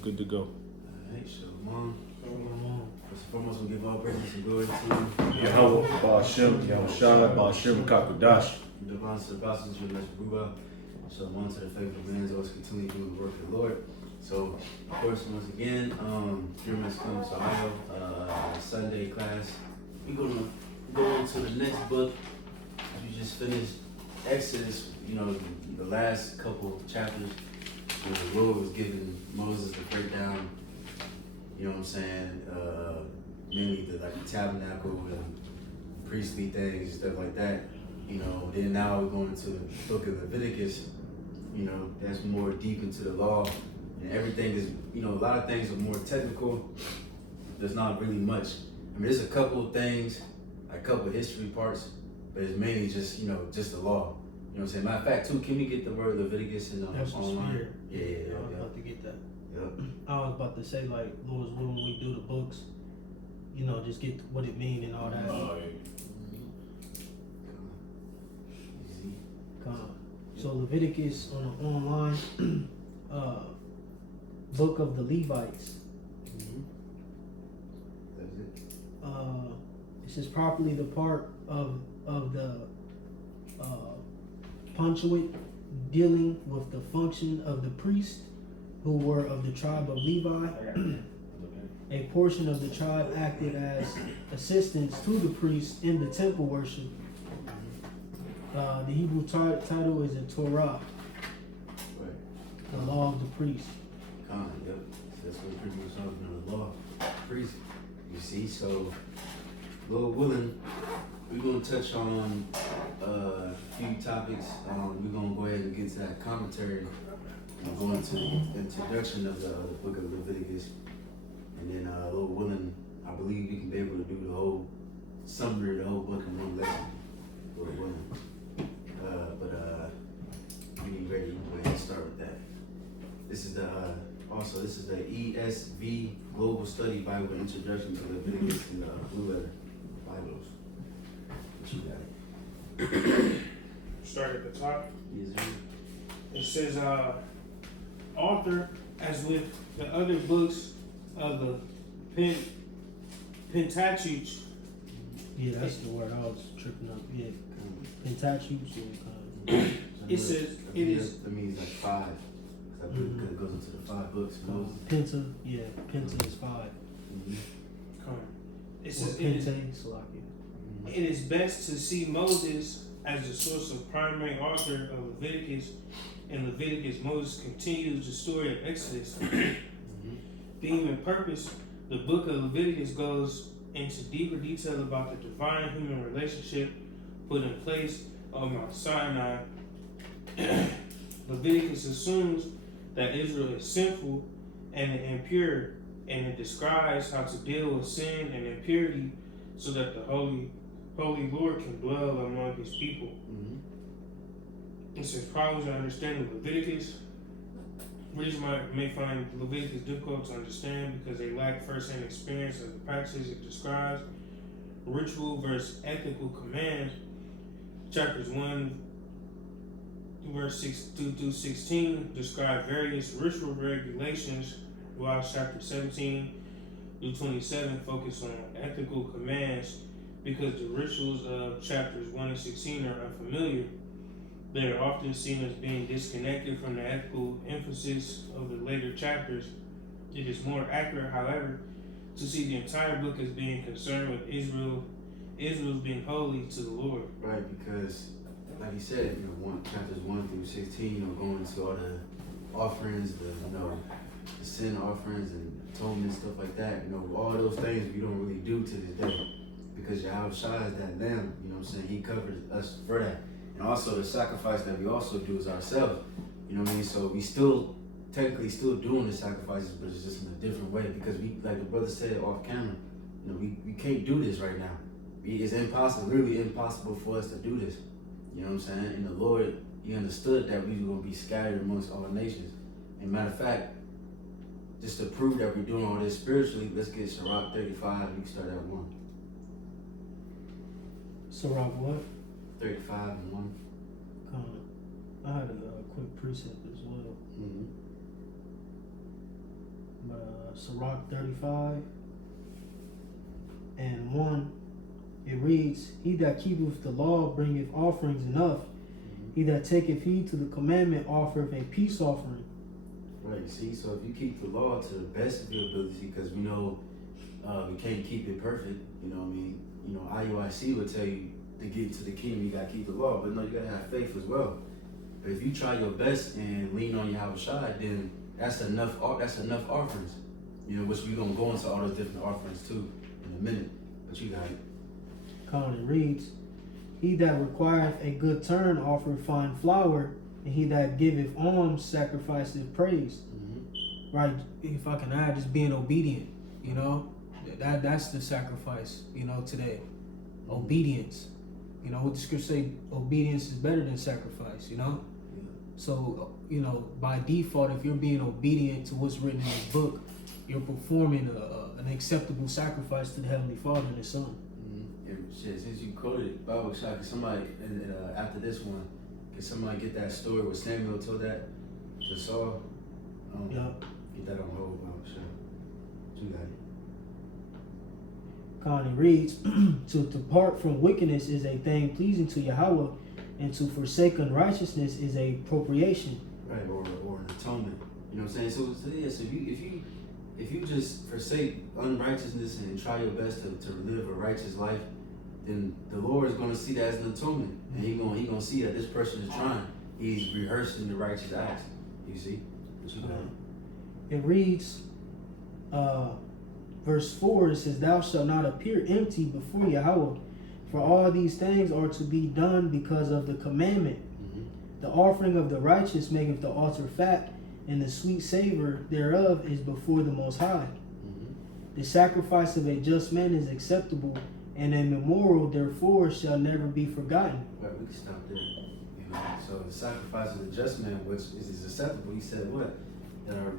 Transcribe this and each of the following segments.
good to go. Alright, Shalom. First and foremost, we'll give all praises and glory to Yahweh, Ba'ashem, Yahushua, Ba'ashem, Kakodash. Divine to the apostles, your blessed Ruba. Shalom to the faithful ones, always continue doing the work of the Lord. So, of course, once again, here in Columbus, Ohio, Sunday class. We're gonna go into the next book. We just finished Exodus, the last couple of chapters. The Lord was giving Moses the breakdown, mainly the tabernacle and priestly things and stuff like that. Then now we're going to the book of Leviticus, that's more deep into the law. And everything is, a lot of things are more technical. There's not really much. There's a couple of things, a couple of history parts, but it's mainly just, just the law. Matter of fact, too, can we get the word Leviticus in online? Yeah. I was about to get that. Yep. I was about to say, like, Lord's will, when we do the books, just get what it mean and all that. Easy. So Leviticus on the online book of the Levites. That's it. This is properly the part of the punctuate dealing with the function of the priests who were of the tribe of Levi. A portion of the tribe acted as assistants to the priests in the temple worship. The Hebrew title is the Torah, Right. the law of the priest. Yep. So that's what pretty much talking about the law. Priest. You see, so Lord willing, we're gonna touch on a few topics. We're gonna go ahead and get to that commentary and go into the introduction of the book of Leviticus. And then Lord willing, I believe we can be able to do the whole summary of the whole book in one lesson. Lord willing. We be ready to go ahead and start with that. This is the ESV Global Study Bible Introduction to Leviticus in the Blue Letter Bibles. What you got? Start at the top. Yes, sir. It says, author, as with the other books of the Pentateuch. Yeah, that's the word I was tripping up. Yeah, Pentateuch. It says it is. That means like five. Because it goes into the 5 books. Moses. Penta is 5. It says it is best to see Moses as the source of primary author of Leviticus. In Leviticus, Moses continues the story of Exodus. Theme and purpose, the book of Leviticus goes into deeper detail about the divine human relationship put in place on Mount Sinai. Leviticus assumes that Israel is sinful and impure, and it describes how to deal with sin and impurity so that the Holy Lord can dwell among his people. It says problems in understanding Leviticus. Readers may find Leviticus difficult to understand because they lack first-hand experience of the practices it describes. Ritual versus ethical commands. Chapters 1, verse 6 through 16 describe various ritual regulations, while chapter 17 through 27 focus on ethical commands because the rituals of chapters 1 and 16 are unfamiliar. They are often seen as being disconnected from the ethical emphasis of the later chapters. It is more accurate, however, to see the entire book as being concerned with Israel's being holy to the Lord. Right, because like you said, chapters 1 through 16, going into all the offerings, the sin offerings and atonement, stuff like that. All those things we don't really do to this day because Yahushua is that lamb. He covered us for that. And also the sacrifice that we also do is ourselves. So we still technically still doing the sacrifices, but it's just in a different way because we, like the brother said off camera, we can't do this right now. It's impossible, really impossible for us to do this. And the Lord, He understood that we were going to be scattered amongst all nations. And matter of fact, just to prove that we're doing all this spiritually, let's get Sirach 35. We can start at 1. Sirach what? 35 and 1. I had a quick precept as well. Sirach 35 and 1. It reads, "He that keepeth the law bringeth offerings enough. He that taketh heed to the commandment offereth a peace offering." Right, see, so if you keep the law to the best of your ability, because we know we can't keep it perfect, you know what I mean? You know, IUIC would tell you to get to the kingdom, you gotta keep the law, but no, you gotta have faith as well. But if you try your best and lean on Yahweh Shai, then that's enough offerings. You know, which we're gonna go into all those different offerings too in a minute, but you got it. It reads, "He that requireth a good turn offereth fine flour, and he that giveth alms sacrificeth praise." Right? If I can add, just being obedient, you know, that's the sacrifice, you know, today. Obedience. You know what the scripture say, obedience is better than sacrifice, you know? Yeah. So, you know, by default, if you're being obedient to what's written in this book, you're performing an acceptable sacrifice to the Heavenly Father and His Son. And shit, since you quoted Bible Shai, can somebody, and after this one, can somebody get that story where Samuel told that to Saul? Yeah. Get that on hold, Bible Shai. You got it. Connie reads, "To depart from wickedness is a thing pleasing to Yahweh, and to forsake unrighteousness is a appropriation." Right, or an atonement. You know what I'm saying? So yeah, so if you just forsake unrighteousness and try your best to live a righteous life, then the Lord is gonna see that as an atonement. And he gonna see that this person is trying. He's rehearsing the righteous acts. You see? What you got? It reads, verse 4, it says, "Thou shalt not appear empty before Yahweh, for all these things are to be done because of the commandment. The offering of the righteous maketh the altar fat, and the sweet savor thereof is before the Most High. The sacrifice of a just man is acceptable, and a memorial therefore shall never be forgotten." Right, we can stop there. You know, so the sacrifice of the just man, which is acceptable, he said what? That our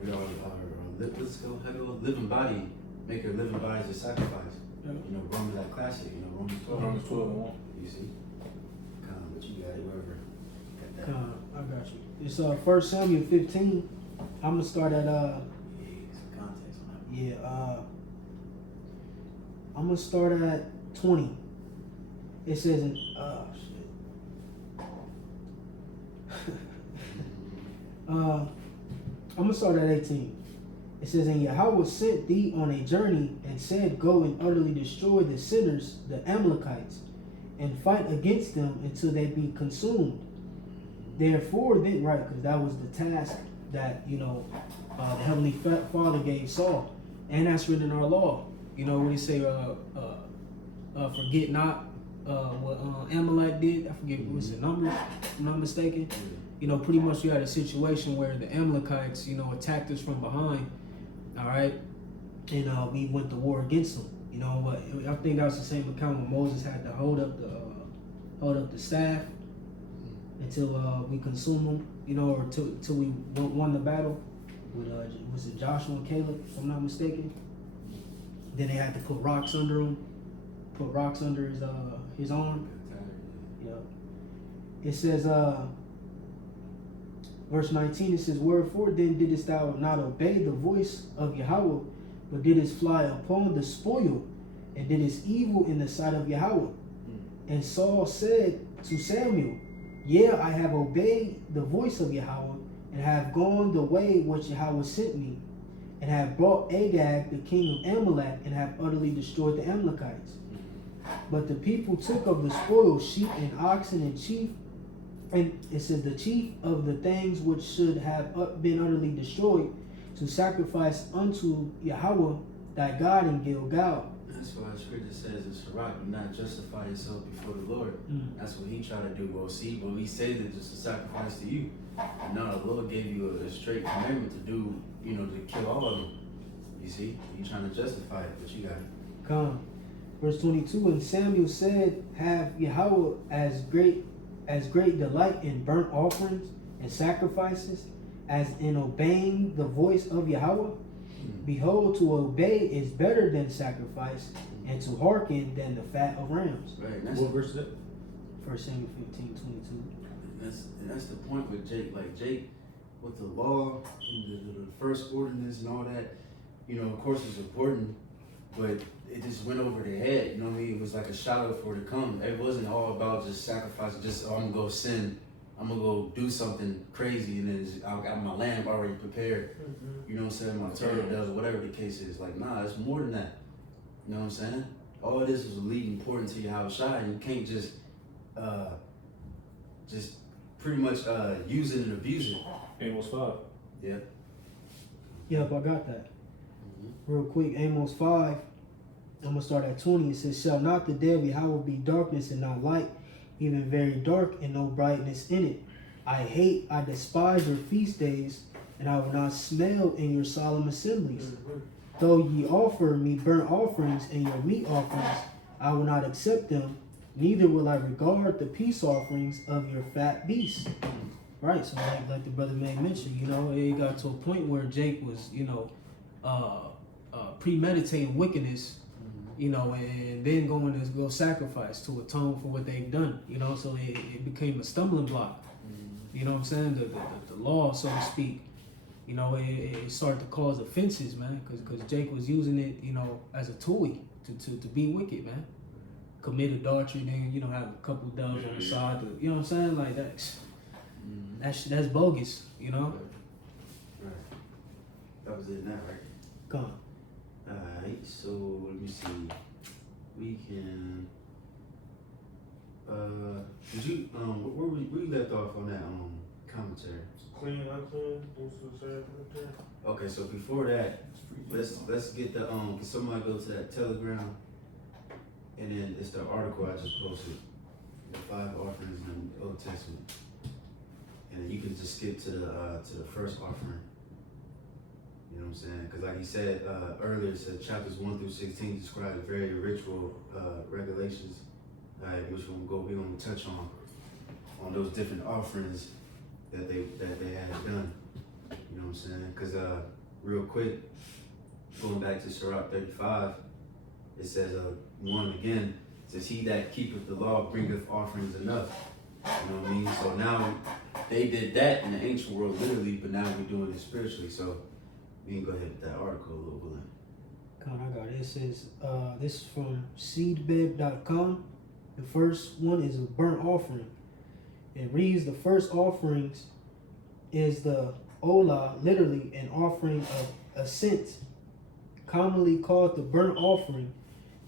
living body, make our living body as a sacrifice. Yeah. You know, Romans, that classic, you know, Romans 12. Romans 12 and 1. You see? But you got it, wherever. Got that. I got you. It's 1 Samuel 15. I'm gonna start at Yeah, some context on that. I'm gonna start at 20. It says in I'm gonna start at 18. It says, "And Yahweh sent thee on a journey and said, Go and utterly destroy the sinners, the Amalekites, and fight against them until they be consumed. Therefore, then, right, because that was the task that, you know, the Heavenly Father gave Saul. And that's written in our law. You know, when he say, forget not what Amalek did. I forget, what was it, Numbers, if I'm not mistaken. You know, pretty much you had a situation where the Amalekites, you know, attacked us from behind. All right, and we went to war against them. You know, but I think that was the same account when Moses had to hold up the staff until we consume them. You know, or till we won the battle with was it Joshua and Caleb, if I'm not mistaken. Then they had to put rocks under him, put rocks under his arm. Yeah. It says verse 19, it says, "Wherefore then didst thou not obey the voice of Yahweh, but didst fly upon the spoil, and didst evil in the sight of Yahweh? And Saul said to Samuel, Yea, I have obeyed the voice of Yahweh, and have gone the way which Yahweh sent me, and have brought Agag the king of Amalek, and have utterly destroyed the Amalekites. But the people took of the spoil sheep and oxen and chief, and it says the chief of the things which should have been utterly destroyed, to sacrifice unto Yahweh thy God in Gilgal." That's why the scripture says in Sirach, "Do not justify yourself before the Lord." That's what he tried to do. Well, see, but he said it just a sacrifice to you. And now the Lord gave you a straight commandment to do, you know, to kill all of them. You see, you trying to justify it, but you got it. Come. Verse 22, "And Samuel said, Have Yahweh as great delight in burnt offerings and sacrifices as in obeying the voice of Yahweh? Behold, to obey is better than sacrifice, and to hearken than the fat of rams." Right. What verse is that? 1 Samuel 15:22. And that's the point with Jake. Like Jake, with the law and the first ordinance and all that, you know, of course it's important, but it just went over their head. You know what I mean? It was like a shadow for it to come. It wasn't all about just sacrificing. Just I'm gonna go sin. I'm gonna go do something crazy, and then I got my lamb already prepared. You know what I'm saying? My turtle does, whatever the case is. Like, nah, it's more than that. You know what I'm saying? All of this is leading important to your house shot. You can't just pretty much use it and abuse it. Amos 5. Yeah. Yep, I got that. Real quick, Amos 5, I'm going to start at 20. It says, shall not the day of Yahweh be darkness and not light, even very dark and no brightness in it? I despise your feast days, and I will not smell in your solemn assemblies. Though ye offer me burnt offerings and your meat offerings, I will not accept them, neither will I regard the peace offerings of your fat beasts. Right, so like the brother May mentioned, you know, it got to a point where Jake was, you know, premeditating wickedness, you know, and then going to go sacrifice to atone for what they've done, you know, so it became a stumbling block. You know what I'm saying? The law, so to speak, you know, it started to cause offenses, man, because Jake was using it, you know, as a tool to be wicked, man. Commit adultery, then, you know, have a couple of doves on the side, you know what I'm saying? Like, that's bogus, you know? Right. That was it now, right? Come on. Alright, so let me see. We can did you where you left off on that commentary? Clean, unclean, those who say right there. Okay, so before that, let's get the can somebody go to that Telegram, and then it's the article I just posted, the 5 offerings in the Old Testament, and then you can just skip to the first offering. You know what I'm saying? Because like he said earlier, it said chapters 1 through 16 describe the very ritual regulations, which we're gonna touch on those different offerings that they had done. You know what I'm saying? Because real quick, going back to Sirach 35, it says 1 again, it says, he that keepeth the law bringeth offerings enough. You know what I mean? So now they did that in the ancient world literally, but now we're doing it spiritually. So we can go ahead with that article a little bit. Come on, I got it. It says, this is from seedbed.com. The first one is a burnt offering. It reads, the first offerings is the Olah, literally an offering of ascent, commonly called the burnt offering.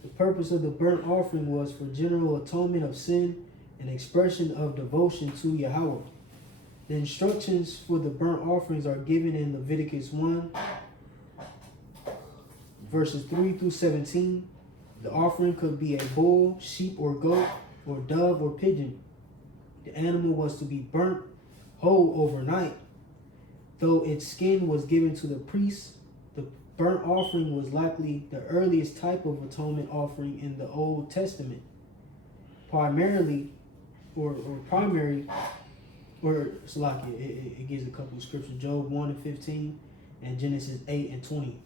The purpose of the burnt offering was for general atonement of sin and expression of devotion to Yahweh. The instructions for the burnt offerings are given in Leviticus 1, verses 3 through 17. The offering could be a bull, sheep or goat, or dove or pigeon. The animal was to be burnt whole overnight. Though its skin was given to the priest, the burnt offering was likely the earliest type of atonement offering in the Old Testament. It gives a couple of scriptures, Job 1 and 15 and Genesis 8 and 20.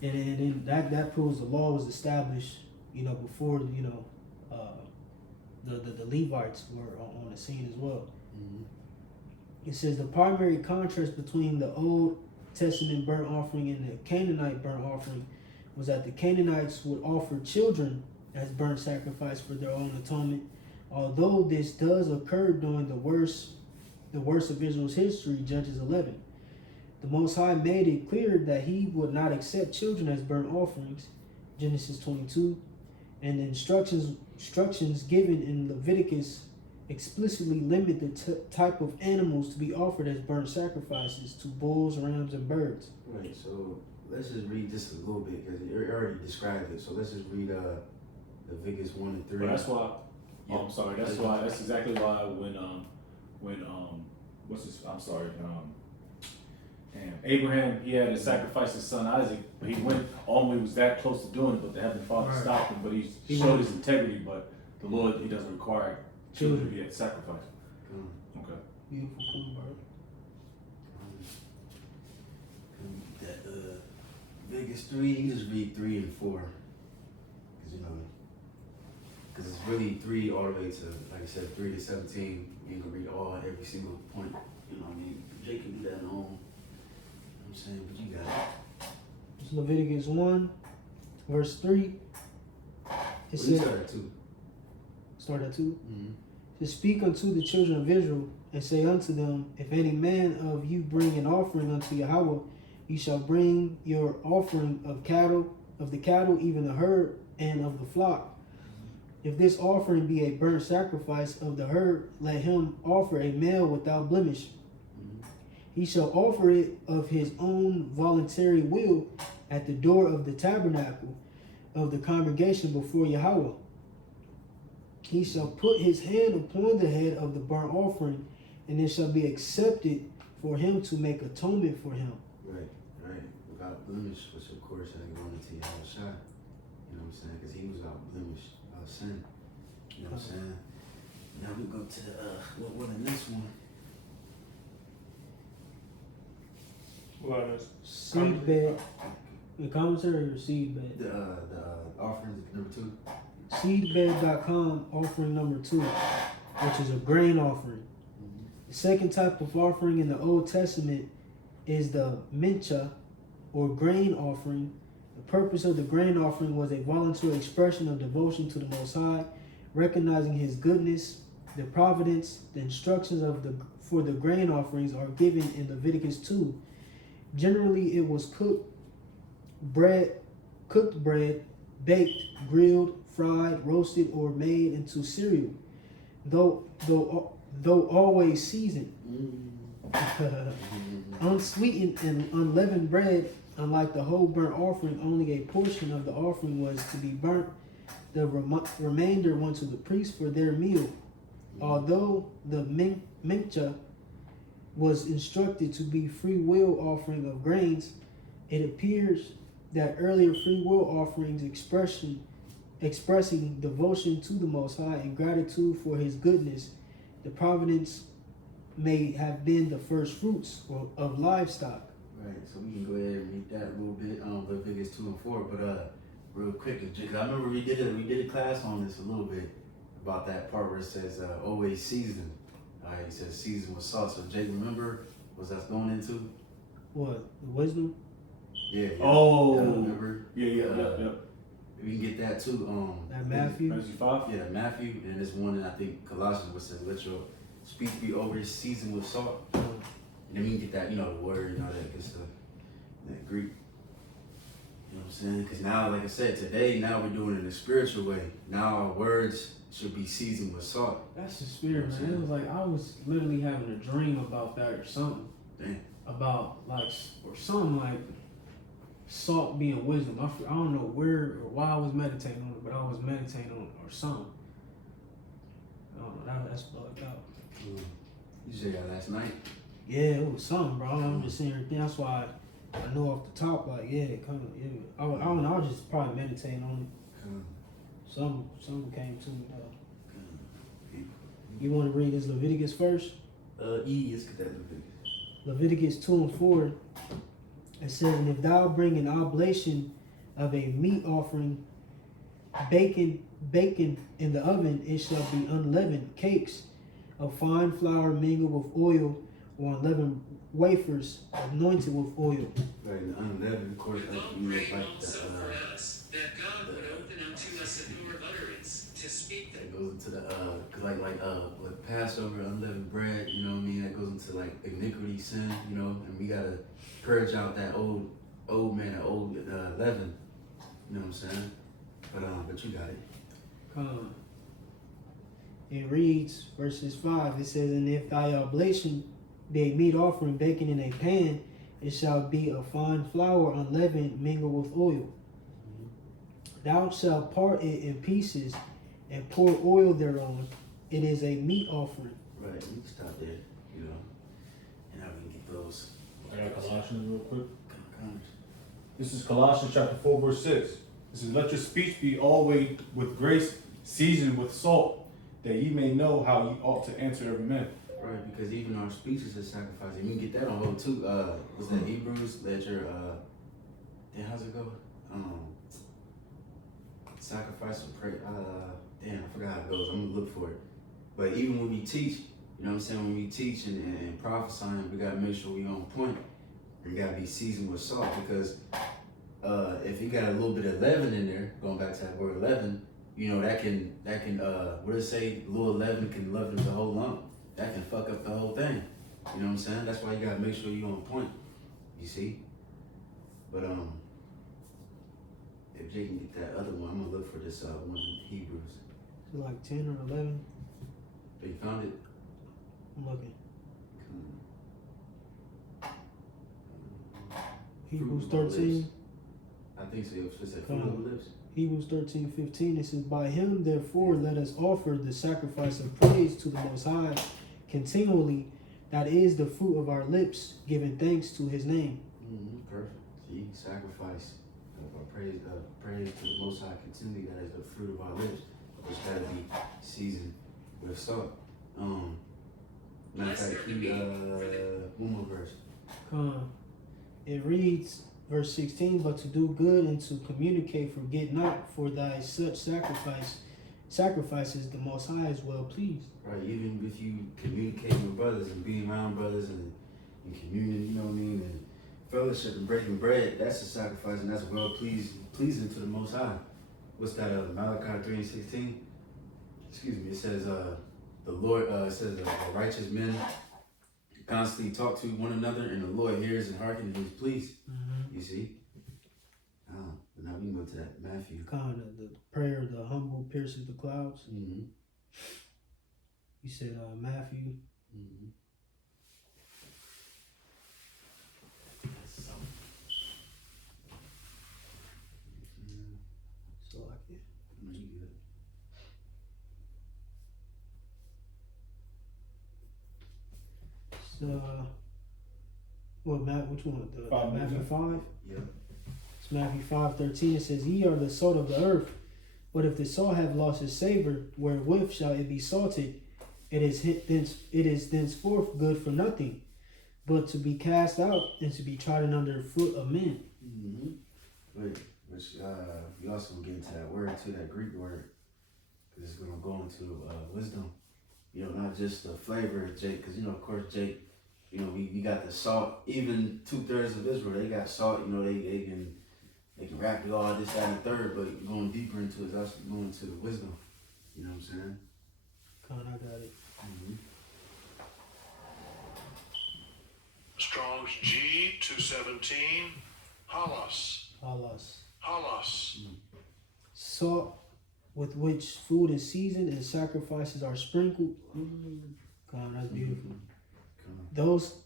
And then that proves the law was established, you know, before, you know, the Levites were on the scene as well. It says the primary contrast between the Old Testament burnt offering and the Canaanite burnt offering was that the Canaanites would offer children as burnt sacrifice for their own atonement. Although this does occur during the worst of Israel's history, Judges 11. The Most High made it clear that he would not accept children as burnt offerings, Genesis 22, and the instructions given in Leviticus explicitly limit the type of animals to be offered as burnt sacrifices to bulls, rams, and birds. Right, so let's just read this a little bit because you already described it. So let's just read Leviticus 1 and 3. But that's why. Oh, I'm sorry. That's exactly why Abraham, he had to sacrifice his son Isaac, but he went only was that close to doing it, but the Heavenly Father stopped him. But he showed his integrity. But the Lord, he doesn't require children to be at sacrifice. Okay. Beautiful, cool, bro. That Leviticus 3, you just read 3 and 4, because it's really 3 all the way to, like I said, 3 to 17. You ain't gonna read every single point. You know what I mean? Jake can do that on. I'm saying, but you got it. Leviticus 1, verse 3. It says, start at 2. Mm-hmm. To speak unto the children of Israel, and say unto them, if any man of you bring an offering unto Yahweh, ye shall bring your offering of the cattle, even the herd, and of the flock. If this offering be a burnt sacrifice of the herd, let him offer a male without blemish. He shall offer it of his own voluntary will at the door of the tabernacle of the congregation before Yahweh. He shall put his hand upon the head of the burnt offering, and it shall be accepted for him to make atonement for him. Right. Without blemish, which of course I go into Yahweh Shai. You know what I'm saying? Because he was without blemish, without sin. You know what I'm saying? Now we go to what the next one? Well, that's Seed bed. The commentary or seed bed? The offerings number 2. Seedbed.com offering number 2, which is a grain offering. The second type of offering in the Old Testament is the mincha, or grain offering. The purpose of the grain offering was a voluntary expression of devotion to the Most High, recognizing His goodness, the providence. The instructions for the grain offerings are given in Leviticus 2. Generally, it was cooked bread, baked, grilled, fried, roasted, or made into cereal, though always seasoned. Unsweetened and unleavened bread, unlike the whole burnt offering, only a portion of the offering was to be burnt. The remainder went to the priest for their meal. Although the mincha was instructed to be free will offering of grains, it appears that earlier free will offerings expressing devotion to the Most High and gratitude for His goodness, the providence, may have been the first fruits of livestock. Right, so we can go ahead and read that a little bit, Leviticus 2 and 4, but real quick, because I remember we did a class on this a little bit about that part where it says always seasoned. Alright, it says seasoned with salt. So Jake, remember what that's going into? What? The wisdom? Yeah. Oh. Yeah, remember? Yeah. We can get that too. That Matthew? Matthew 5? Yeah, Matthew, and there's one in I think Colossians which says let your speech be always seasoned with salt. And then we can get that, the word, that good stuff. That Greek. You know what I'm saying? Because now, like I said, today, now we're doing it in a spiritual way. Now our words should be seasoned with salt. That's the spirit, man. It was like I was literally having a dream about that or something. Damn. About something like salt being wisdom. I don't know where or why I was meditating on it, but I was meditating on it or something. I don't know. That's bugged out. You said that last night? Yeah, it was something, bro. I'm just saying everything. That's why I know off the top, like, yeah, it kind of, yeah. I don't know. I was just probably meditating on it. Something came to me though. You want to read this Leviticus first? Let's get that Leviticus. Leviticus 2 and 4. It says, and if thou bring an oblation of a meat offering, bacon in the oven, it shall be unleavened cakes of fine flour mingled with oil, or unleavened wafers anointed with oil. Right, and unleavened, of course, like that God would open unto us a door of utterance to speak that goes into the with Passover, unleavened bread, you know what I mean? That goes into like iniquity, sin, and we gotta purge out that old man, that old leaven. You know what I'm saying? But you got it. It reads, verses 5, it says, and if thy oblation be a meat offering baking in a pan, it shall be of fine flour unleavened mingled with oil. Thou shalt part it in pieces and pour oil thereon. It is a meat offering. Right, we can stop there, and now we can get those. I got Colossians real quick. Comments. This is Colossians chapter 4, verse 6. It says, let your speech be always with grace, seasoned with salt, that ye may know how ye ought to answer every man. Right, because even our speech is a sacrifice. And we can get that on hold too. Was that Hebrews? Let your how's it go? Sacrifice and pray. I forgot how it goes. I'm gonna look for it. But even when we teach, you know what I'm saying? When we teach and prophesying, we gotta make sure we on point. We gotta be seasoned with salt because if you got a little bit of leaven in there, going back to that word leaven, you know, that can what does it say? A little leaven can leaven the whole lump. That can fuck up the whole thing. You know what I'm saying? That's why you gotta make sure you're on point. You see? But if Jay can get that other one, I'm gonna look for this one in Hebrews. It's like 10 or 11. You found it? I'm looking. Hebrews Fruit of the 13. lips. I think so. It's a fruit of the lips. Hebrews 13:15. It says, "By him, therefore, let us offer the sacrifice of praise to the Most High continually. That is the fruit of our lips, giving thanks to his name." Perfect. See, sacrifice of praise to the Most High continually. That is the fruit of our lips, which gotta be seasoned with salt. Matter of fact, one more verse. It reads, verse 16, "But to do good and to communicate, forget not, for thy such sacrifices the Most High is well pleased." Right, even if you communicating with brothers and being around brothers and in communion, you know what I mean, and fellowship and breaking bread, that's a sacrifice and that's well pleasing to the Most High. What's that? Malachi 3:16. Excuse me. It says, the Lord. It says the righteous men constantly talk to one another, and the Lord hears and hearkens and is pleased. You see. But now we can go to that Matthew. The prayer of the humble pierces the clouds. You said Matthew. So like it. You good. Which one? Five, Matthew 5? Yeah. It's Matthew 5:13. It says, "Ye are the salt of the earth, but if the salt have lost its savor, wherewith shall it be salted? It is thenceforth good for nothing, but to be cast out and to be trodden under foot of men." Which we also gonna get into that word too, that Greek word, because it's gonna go into wisdom. You know, not just the flavor of Jake, because you know, of course, Jake. You know, we got the salt. Even 2/3 of Israel, they got salt. You know, they can rap it all this, that, and the third. But going deeper into it, that's going into the wisdom. You know what I'm saying? I got it. Strong's G 217. Halas. Salt with which food is seasoned and sacrifices are sprinkled. God, that's beautiful.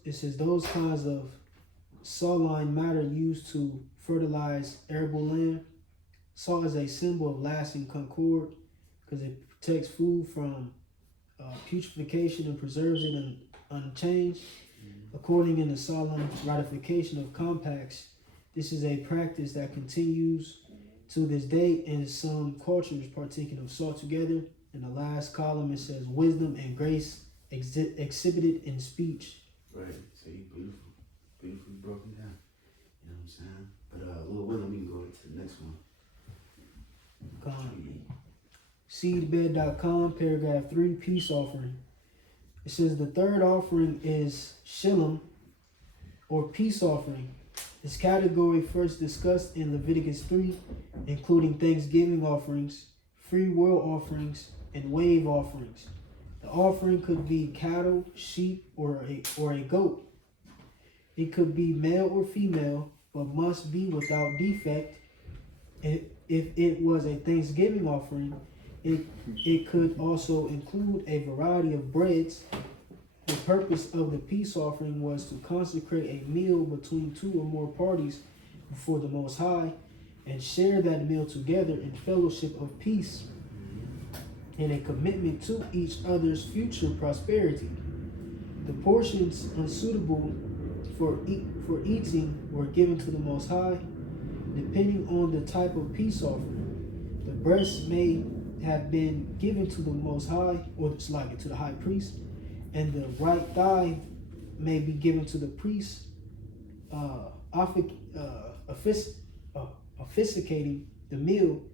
It says those kinds of saline matter used to fertilize arable land. Salt is a symbol of lasting concord because it protects food from putrefaction and preserves it unchanged. According in the solemn ratification of compacts, this is a practice that continues to this day in some cultures partaking of salt together. In the last column, it says wisdom and grace exhibited in speech. Right. So you beautifully broken down. You know what I'm saying? But Lil William, we can go to the next one. Seedbed.com, paragraph 3, peace offering. It says the third offering is Shalom, or peace offering. This category first discussed in Leviticus 3, including thanksgiving offerings, free will offerings, and wave offerings. The offering could be cattle, sheep, or a goat. It could be male or female, but must be without defect. If it was a thanksgiving offering, it could also include a variety of breads. The purpose of the peace offering was to consecrate a meal between two or more parties before the Most High and share that meal together in fellowship of peace and a commitment to each other's future prosperity. The portions unsuitable for eating were given to the Most High, depending on the type of peace offering. The breast may have been given to the Most High, or to the high priest, and the right thigh may be given to the priest, officiating the meal.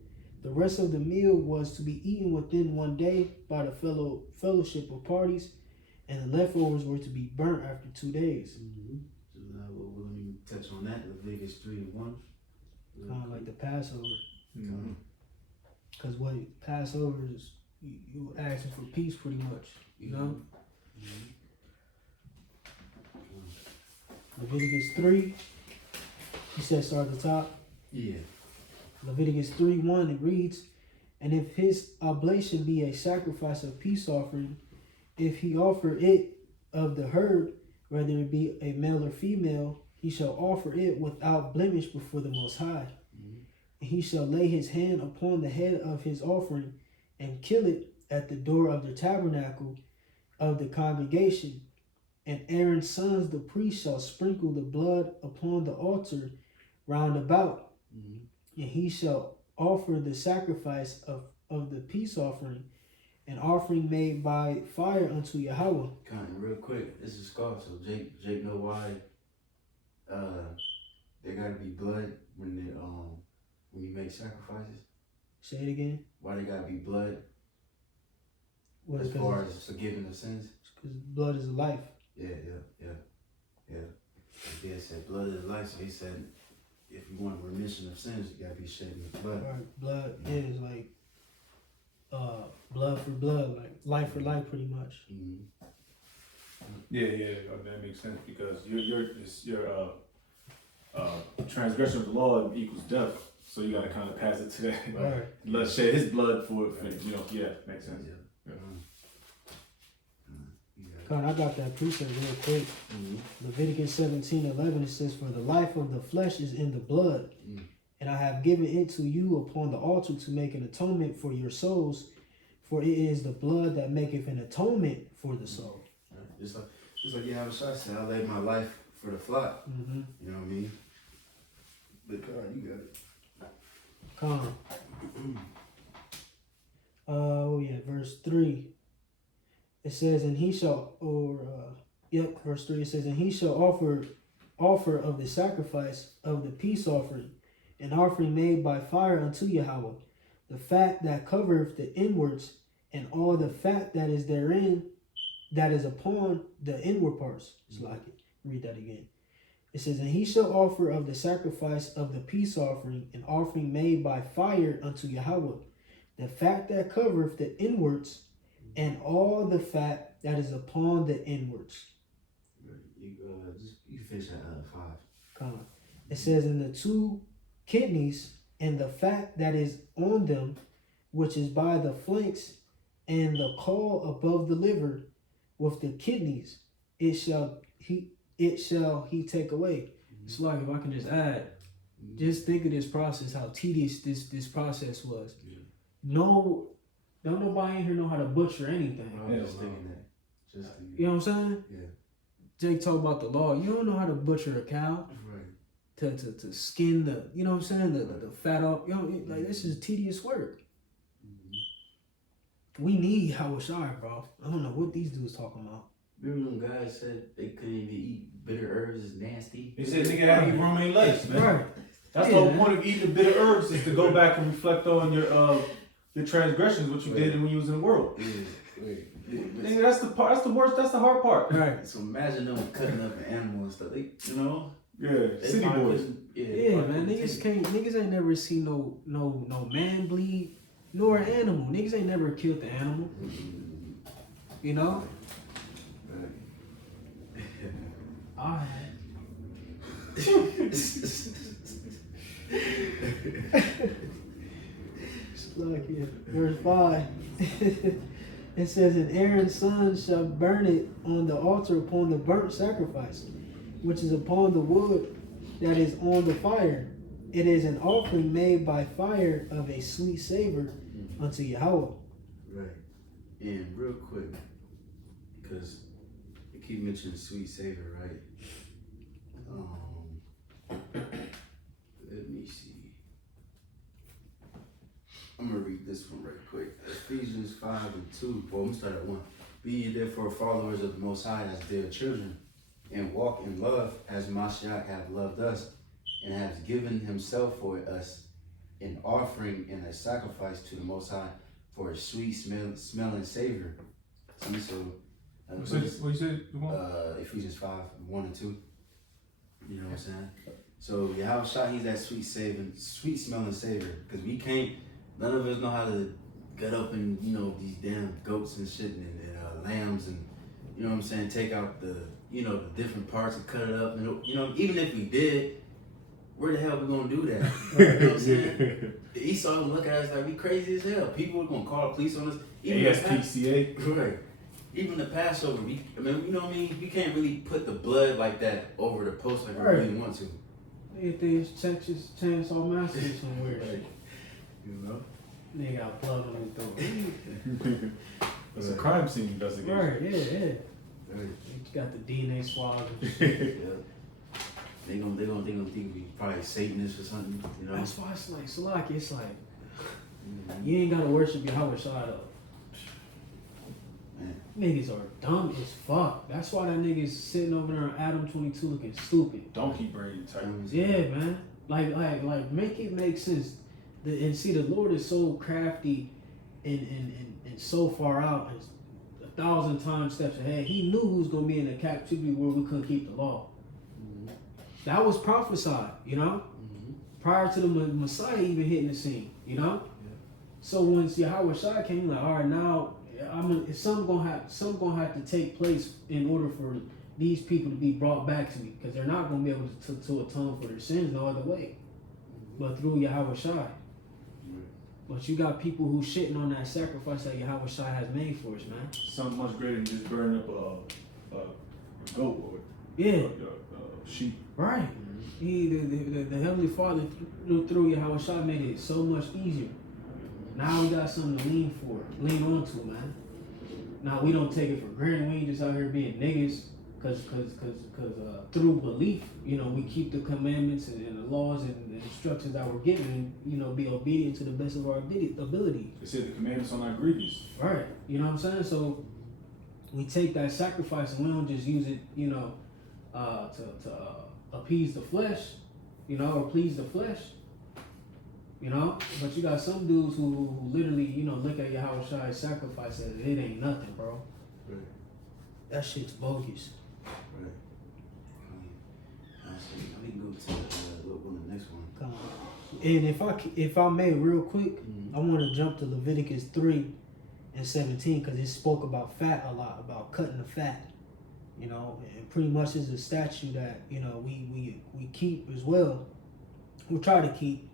The rest of the meal was to be eaten within one day by the fellowship of parties, and the leftovers were to be burnt after 2 days. So now we'll touch on that, Leviticus 3:1. Kind of like the Passover. Mhm. Because what Passover is, you asking for peace pretty much, you know? Leviticus 3, you said start at the top. Yeah. Leviticus 3:1, it reads, and if his oblation be a sacrifice of peace offering, if he offer it of the herd, whether it be a male or female, he shall offer it without blemish before the Most High. And he shall lay his hand upon the head of his offering and kill it at the door of the tabernacle of the congregation. And Aaron's sons, the priest, shall sprinkle the blood upon the altar round about. And he shall offer the sacrifice of the peace offering, an offering made by fire unto Yahweh. Kind of real quick, this is Scar. So Jake know why there gotta be blood when you make sacrifices. Say it again. Why there gotta be blood Well, as far as forgiving of sins? because blood is life. Yeah. He said blood is life, so he said if you want a remission of sins, you gotta be shedding the blood. Right. Blood is like blood for blood, like life for life, pretty much. Yeah, that makes sense because your transgression of the law equals death. So you gotta kind of pass it to that. Right. Let's shed his blood for makes sense. Yeah. God, I got that precept real quick. Leviticus 17:11, it says, for the life of the flesh is in the blood, and I have given it to you upon the altar to make an atonement for your souls, for it is the blood that maketh an atonement for the soul. Just like you have a shot said, I laid my life for the flock. Mm-hmm. You know what I mean? But God, you got it. Come. Verse 3. It says, and he shall, verse 3, it says, and he shall offer of the sacrifice of the peace offering, an offering made by fire unto Yahweh, the fat that covereth the inwards, and all the fat that is therein, that is upon the inward parts. It's like it. Read that again. It says, and he shall offer of the sacrifice of the peace offering, an offering made by fire unto Yahweh, the fat that covereth the inwards, and all the fat that is upon the inwards. You finish at 5. Come on. It says, in the 2 kidneys, and the fat that is on them, which is by the flanks, and the caul above the liver, with the kidneys, it shall he take away. It's like, if I can just add, just think of this process, how tedious this process was. No, don't nobody in here know how to butcher anything. Just thinking that. You know what I'm saying? Yeah. Jake talked about the law. You don't know how to butcher a cow. Right. To skin the, you know what I'm saying, the fat off. You know, like, this is tedious work. We need Hawashai, bro. I don't know what these dudes talking about. Remember when guys said they couldn't even eat bitter herbs, is nasty? They said nigga had to eat romaine lettuce, man. Right. That's the whole point of eating the bitter herbs is to go back and reflect on your transgressions, what you did when you was in the world. Nigga, that's the part. That's the worst. That's the hard part. Right. So imagine them cutting up an animal and stuff. They, you know. City boys. Yeah, man. Niggas ain't never seen no man bleed nor an animal. Niggas ain't never killed the animal. You know. Alright. Verse 5. It says, and Aaron's sons shall burn it on the altar upon the burnt sacrifice, which is upon the wood that is on the fire. It is an offering made by fire of a sweet savor unto Yahweh. Right. And real quick, because you keep mentioning sweet savor, right? Let me see. I'm gonna read this one right quick. Ephesians 5:2. Well, I'm gonna start at 1. Be ye therefore followers of the Most High as dear children, and walk in love as Mashiach hath loved us, and has given himself for us an offering and a sacrifice to the Most High for a sweet smelling savor. See, so What you said? Ephesians 5:1 and 2. You know what I'm saying? So Yahweh Shah, he's that sweet smelling savor. Because we can't, none of us know how to gut up and, you know, these damn goats and shit and lambs and, you know what I'm saying, take out the, you know, the different parts and cut it up. And, you know, even if we did, where the hell we gonna do that? You know what I'm saying? Esau gonna look at us like we crazy as hell. People are gonna call the police on us. Even ASPCA. right. Even the Passover, you know what I mean? We can't really put the blood like that over the post like we really want to. If there's Texas Chainsaw Massacre somewhere, Right. You know? they got blood on their throat. It's a crime scene investigation. Right, yeah. Right. You got the DNA swabs and Yeah. shit. They gonna think we probably Satanists or something, you know? That's why it's like, Salaki, it's like, Mhm. you ain't gotta worship Yahweh Shah though. Man. Niggas are dumb as fuck. That's why that nigga's sitting over there on Adam 22 looking stupid. Donkey brain type. Yeah, man. Like, make it make sense. And see, the Lord is so crafty and so far out, and 1,000 times steps ahead. He knew who was gonna be in a captivity where we couldn't keep the law. Mhm. That was prophesied, you know, Mhm. prior to the Messiah even hitting the scene, you know. So once Yahweh Shai came, like, all right, now something gonna have to take place in order for these people to be brought back to me, because they're not gonna be able to atone for their sins no other way, but through Yahweh Shai. But you got people who shitting on that sacrifice that Yahweh Shai has made for us, man. Something much greater than just burning up a goat or Yeah, a sheep. right. The Heavenly Father through Yahweh Shai made it so much easier. Now we got something to lean on to, man. Now we don't take it for granted. We ain't just out here being niggas, cause through belief, you know, we keep the commandments and the laws and the instructions that we're given, and, you know, be obedient to the best of our ability. They said the commandments are not grievous. Right. You know what I'm saying? So we take that sacrifice and we don't just use it, you know, to appease the flesh, you know, or please the flesh. You know, but you got some dudes who literally, you know, look at Yahweh Shai's sacrifice as it ain't nothing, bro. Right. That shit's bogus. Right. We can go to the next one. Come on. And if I may, real quick, I want to jump to Leviticus 3:17, because it spoke about fat a lot, about cutting the fat. You know, and pretty much is a statute that, you know, we keep as well. We'll try to keep.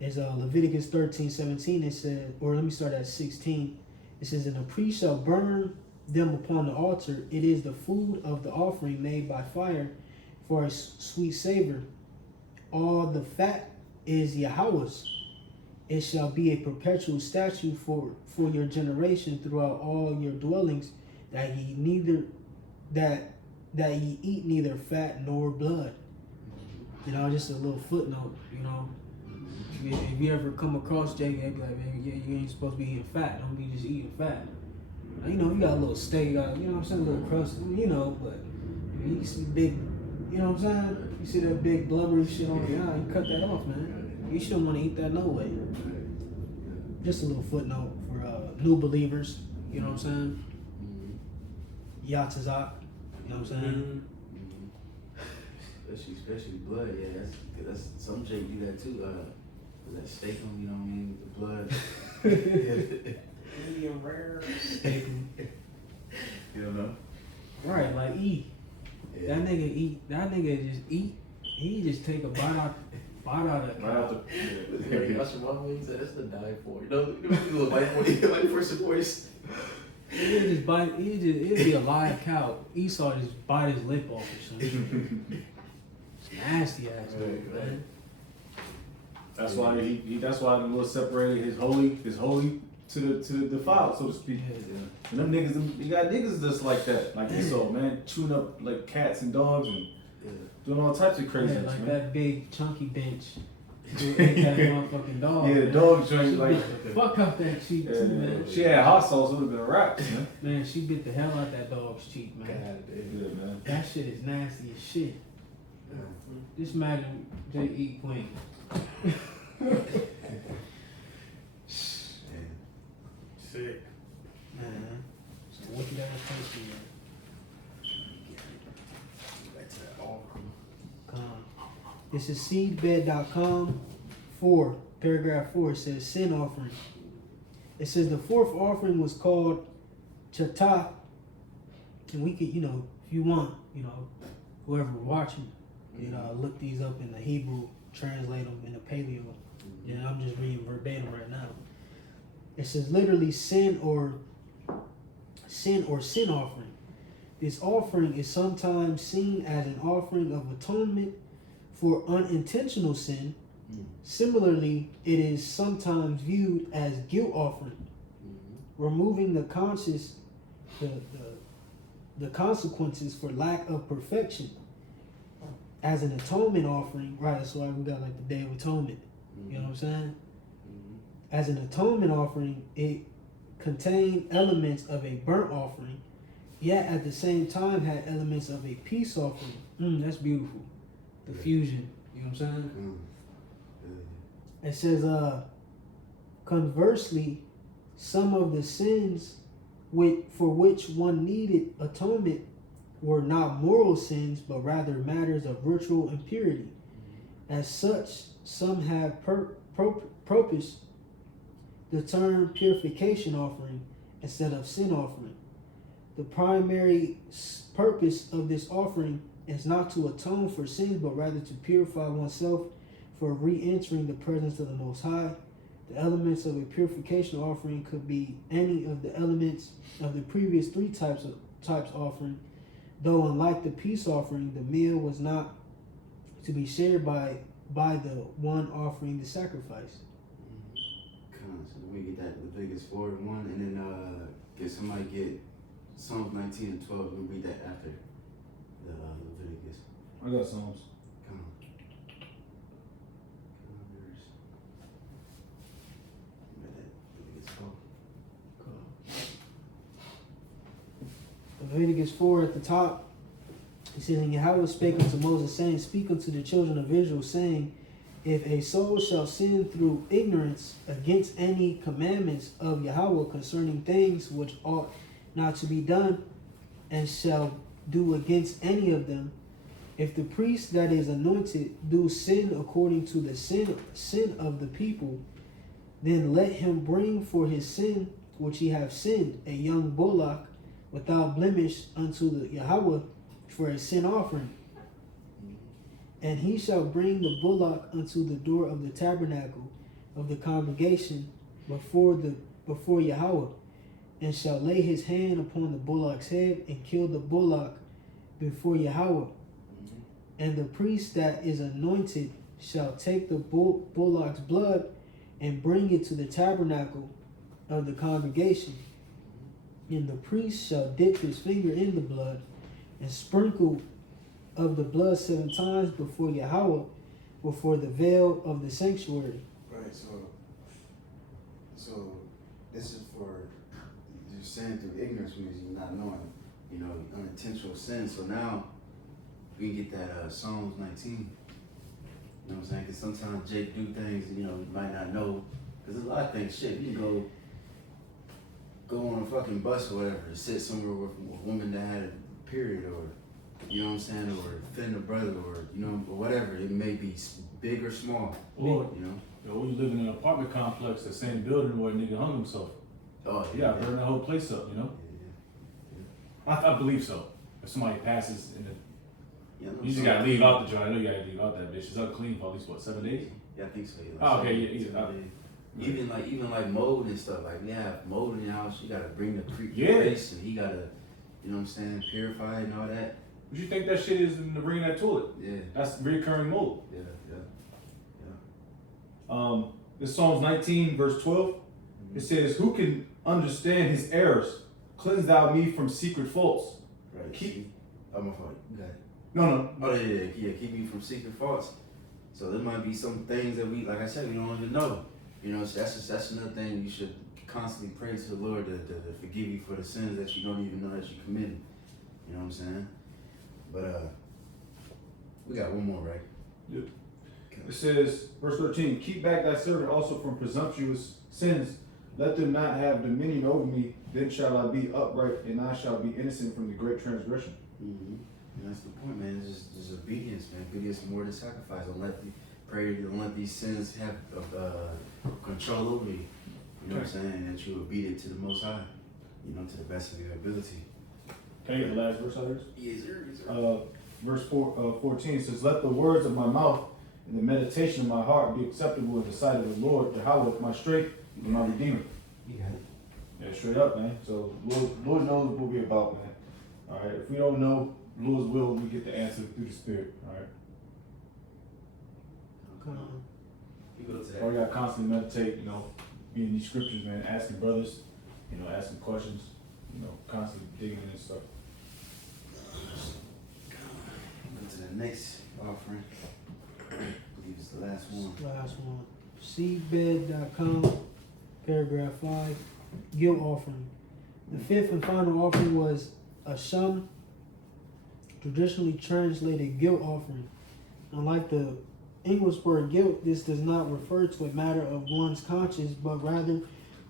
Is Leviticus 13:17. It says, or let me start at 16. It says, "And the priest shall burn them upon the altar. It is the food of the offering made by fire for a sweet savor. All the fat is Yahweh's. It shall be a perpetual statute for your generation throughout all your dwellings, that ye eat neither fat nor blood." You know, just a little footnote, you know. If you ever come across Jay, they'd be like, man, yeah, you ain't supposed to be eating fat. Don't be just eating fat. Now, you know, you got a little steak, you know what I'm saying, a little crust, you know, but you see big, you know what I'm saying? You see that big blubbery shit on the eye, you cut that off, man. You shouldn't want to eat that no way. Just a little footnote for new believers, you know what I'm saying? Yatzazak, you know what I'm saying? Especially blood, yeah. That's some Jake do that too. That steak on, you know what I mean, the blood. Medium rare. You don't know? Right, like eat. Yeah. That nigga just eat. He just take a bite out of Right out the. Like, watch your mama, he said, that's the die for. You know, you little bite for you, like for supporters. He'd just bite. It'd be a live cow. Esau just bite his lip off or something. It's nasty ass dude, man. That's why that's why the Lord separated his holy to the defiled, so to speak. Yeah. And them niggas, you got niggas just like that, like Esau, man, chewing up like cats and dogs and doing all types of Yeah, craziness, like man. that big chunky bench who ate that motherfucking dog. Yeah, the man. dog She joint, like, bit the fuck out that cheek too, man. she had hot sauce, it would have been a wrap, man. Man, she bit the hell out that dog's cheek, man. Yeah, man. That shit is nasty as shit. Just imagine J.E. Queen. Sick. Man, so wicked ass person, man. Come on. This is seedbed.com 4, paragraph 4. It says sin offering. It says the fourth offering was called Chatah. And we could, if you want, whoever watching, look these up in the Hebrew, translate them in the Paleo. Yeah, I'm just reading verbatim right now. It says literally sin or sin offering. This offering is sometimes seen as an offering of atonement for unintentional sin. Similarly, it is sometimes viewed as guilt offering, removing the consequences for lack of perfection. As an atonement offering, right? That's why we got like the Day of Atonement. You know what I'm saying? As an atonement offering, it contained elements of a burnt offering, yet at the same time had elements of a peace offering. That's beautiful. The fusion. You know what I'm saying? It says, conversely, some of the sins for which one needed atonement were not moral sins, but rather matters of ritual impurity. As such, some have proposed the term purification offering instead of sin offering. The primary purpose of this offering is not to atone for sins, but rather to purify oneself for re-entering the presence of the Most High. The elements of a purification offering could be any of the elements of the previous three types offering, though unlike the peace offering, the meal was not to be shared by the one offering the sacrifice. So we get that Leviticus 4:1, and then get somebody get Psalms 19 and 12. We'll read that after the Leviticus. I got Psalms. Come on. Leviticus 4 at the top. It says, and Yahweh spake unto Moses, saying, speak unto the children of Israel, saying, if a soul shall sin through ignorance against any commandments of Yahweh concerning things which ought not to be done, and shall do against any of them, if the priest that is anointed do sin according to the sin of the people, then let him bring for his sin which he have sinned a young bullock without blemish unto the Yahweh for a sin offering. And he shall bring the bullock unto the door of the tabernacle of the congregation before Yahweh, and shall lay his hand upon the bullock's head and kill the bullock before Yahweh. And the priest that is anointed shall take the bullock's blood and bring it to the tabernacle of the congregation. And the priest shall dip his finger in the blood and sprinkle of the blood 7 times before Yahweh, before the veil of the sanctuary. Right, so this is for you're saying through ignorance means you're not knowing, unintentional sin. So now we can get that Psalms 19. You know what I'm saying? Because sometimes Jake do things, you might not know. Because there's a lot of things, shit, you can go on a fucking bus or whatever, to sit somewhere with a woman that had a period, or, you know what I'm saying, or offend a brother, or, or whatever. It may be big or small, Or, we live in an apartment complex, that same building where a nigga hung himself. Oh, Yeah, burn that whole place up, I believe so. If somebody passes in the you just gotta leave out the joint. I know you gotta leave out that bitch. It's unclean for at least 7 days? Yeah, I think so. Yeah, Oh, okay, yeah. Even like mold and stuff. Like we have mold in the house, you gotta bring the creep Yeah. place, and he gotta, you know what I'm saying, purify and all that. What you think that shit is in the ring of that toilet? Yeah, That's recurring mold. yeah. This Psalms 19 verse 12. It says, "Who can understand his errors? Cleanse thou me from secret faults." Right. Keep. I'm a fault. Okay. No. Oh yeah. Keep me from secret faults. So there might be some things that we, like I said, we don't even know. So that's another thing you should constantly pray to the Lord to forgive you for the sins that you don't even know that you committed. You know what I'm saying? But we got one more, right? Yep. It says, verse 13, "Keep back thy servant also from presumptuous sins. Let them not have dominion over me. Then shall I be upright, and I shall be innocent from the great transgression." Mm-hmm. And that's the point, man. It's just obedience, man. Obedience is more than sacrifice. Don't let these sins have control over you. You know what I'm saying? That you obedient to the Most High. You know, to the best of your ability. Can I get the last verse out of this? Yes, sir. Verse 14 says, "Let the words of my mouth and the meditation of my heart be acceptable in the sight of the Lord, Yahweh, my strength and my redeemer." You got it. Yeah, straight up, man. So Lord knows what we're about, man. All right. If we don't know Lord's will, we get the answer through the Spirit. All right. Come on. You go to that. Or we gotta constantly meditate, you know, be in these scriptures, man, asking brothers, you know, asking questions, you know, constantly digging in and stuff. Go to the next offering. I believe it's the last one. Last one. Seedbed.com, paragraph 5, guilt offering. The fifth and final offering was a sham, traditionally translated guilt offering. Unlike the English word guilt, this does not refer to a matter of one's conscience, but rather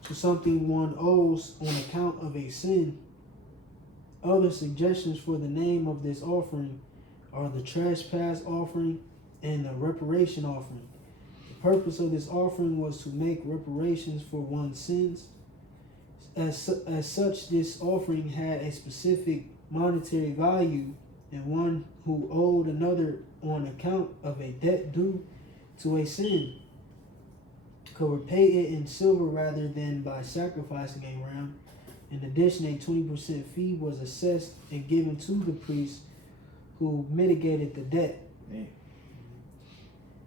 to something one owes on account of a sin. Other suggestions for the name of this offering are the trespass offering and the reparation offering. The purpose of this offering was to make reparations for one's sins. As such, this offering had a specific monetary value, and one who owed another on account of a debt due to a sin could repay it in silver rather than by sacrificing a ram. In addition, a 20% fee was assessed and given to the priest who mitigated the debt. Damn.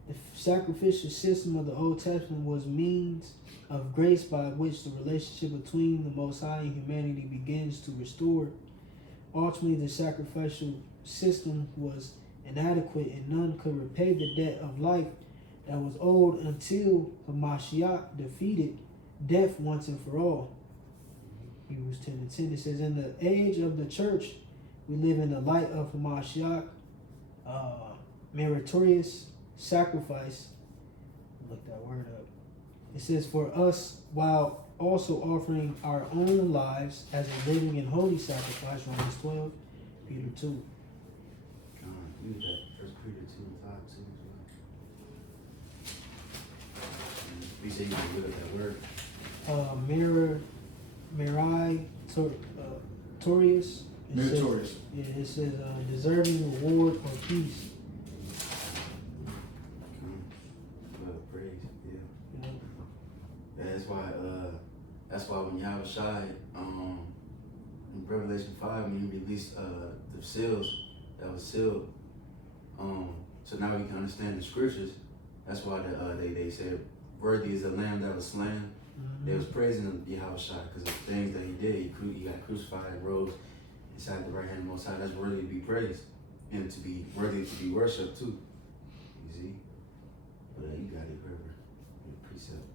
The sacrificial system of the Old Testament was means of grace by which the relationship between the Most High and humanity begins to restore. Ultimately, the sacrificial system was inadequate and none could repay the debt of life that was owed until Hamashiach defeated death once and for all. Hebrews 10:10, it says, "In the age of the church, we live in the light of Hamashiach, meritorious sacrifice." Look that word up. It says, "For us, while also offering our own lives as a living and holy sacrifice," Romans 12, Peter 2. Use that 1 Peter 2:5 too as well. We say you can look at that word. Meritorious. Meritorious. It says deserving reward or peace. Praise, yeah. You know? That's why when Yahweh Shai, in Revelation 5, when he released the seals that was sealed, so now we can understand the scriptures. That's why they said, "Worthy is the Lamb that was slain." Mm-hmm. They was praising Yahweh Shai because of the things that he did. He got crucified, rose inside the right hand of the Most High. That's worthy to be praised and to be worthy to be worshipped too. You see? But you got it, River. Precept.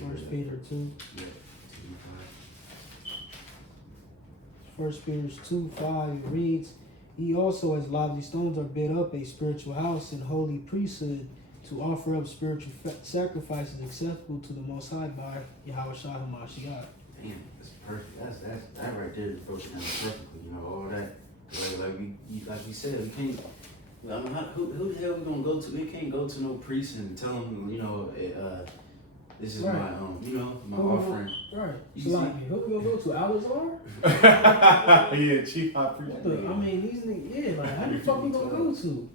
1 Peter 2. Yeah. 1 Peter 2:5 reads, "Ye also as lively stones are built up a spiritual house and holy priesthood to offer up spiritual sacrifices acceptable to the Most High by Yahweh Shai HaMashiach." Damn, that's perfect. That right there is broken down perfectly. You know, all that. Like we said, we can't. I mean, who the hell we gonna go to? We can't go to no priest and tell him, you know, this is Right. my my offering. Right. You So like, who can we go to? Alazar? Yeah, chief high priest. I mean, these niggas, yeah, like, how the fuck we gonna go to?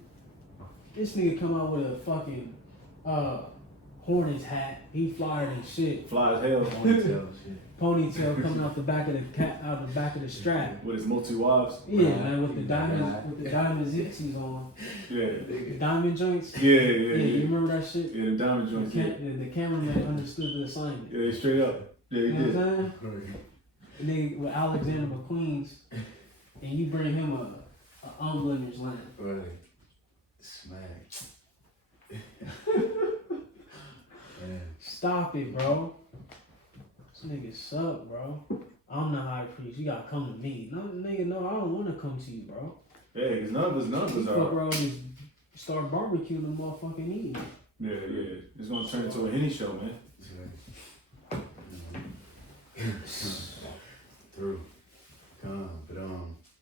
This nigga come out with a fucking Hornets hat. He flyer than shit. Fly as hell. Ponytail coming out the back of the strap. With his multi-wives. Yeah, man, with the diamond zipsies on. Yeah. The diamond joints. Yeah. You remember that shit? Yeah, the diamond joints. The cameraman understood the assignment. Yeah, straight up. Yeah, he You know did. what I'm saying? And then with Alexander McQueen's, and you bring him a unblemished lamb. Right. Smack. Stop it, bro. This nigga suck, bro. I'm the high priest. You gotta come to me. No, nigga, no, I don't want to come to you, bro. Yeah, because none of us You fuck are. around and start barbecuing the motherfucking eating. Yeah. It's gonna turn into a Henny show, man. Through. But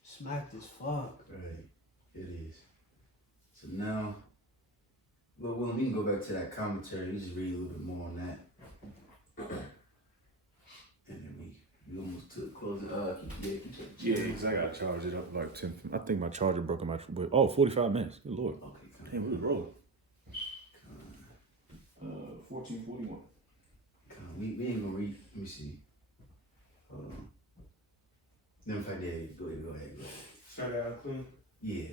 Smacked as fuck. right, it is. So now, well, we can go back to that commentary. We just read a little bit more on that, and then we almost took closing. Yeah, because I gotta charge it up like 10. I think my charger broke in my. 45 minutes. Good lord. Okay, Damn, we was rolling. 14:41. We ain't gonna read. Let me see. Then if I did, go ahead. Start out clean. Yeah.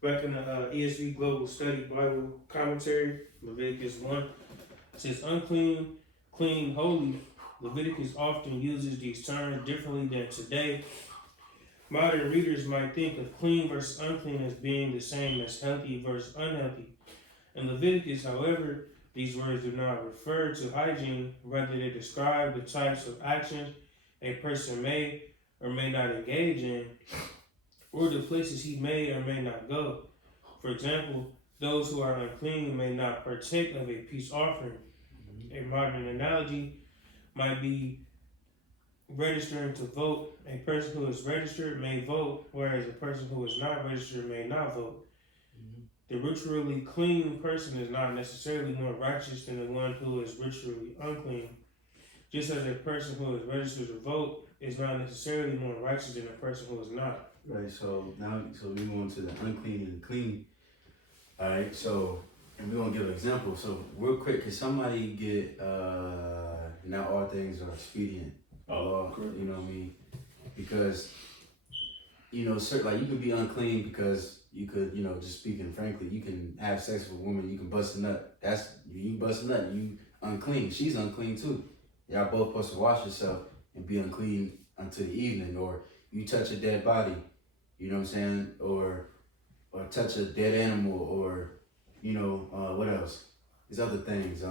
Back in the ESV Global Study Bible Commentary, Leviticus 1, it says unclean, clean, holy. Leviticus often uses these terms differently than today. Modern readers might think of clean versus unclean as being the same as healthy versus unhealthy. In Leviticus, however, these words do not refer to hygiene, rather they describe the types of actions a person may or may not engage in, or the places he may or may not go. For example, those who are unclean may not partake of a peace offering. A modern analogy might be registering to vote. A person who is registered may vote, whereas a person who is not registered may not vote. The ritually clean person is not necessarily more righteous than the one who is ritually unclean, just as a person who is registered to vote is not necessarily more righteous than a person who is not. Right. So now, we move on to the unclean and clean. All right. So, and we're gonna give an example. So real quick, can somebody get not all things are expedient? Correct. You know what I mean? Because certain, like, you can be unclean because you could, just speaking frankly, you can have sex with a woman, you can bust a nut. That's you bust a nut, you unclean. She's unclean too. Y'all both supposed to wash yourself and be unclean until the evening. Or you touch a dead body, you know what I'm saying? Or touch a dead animal, or what else? There's other things.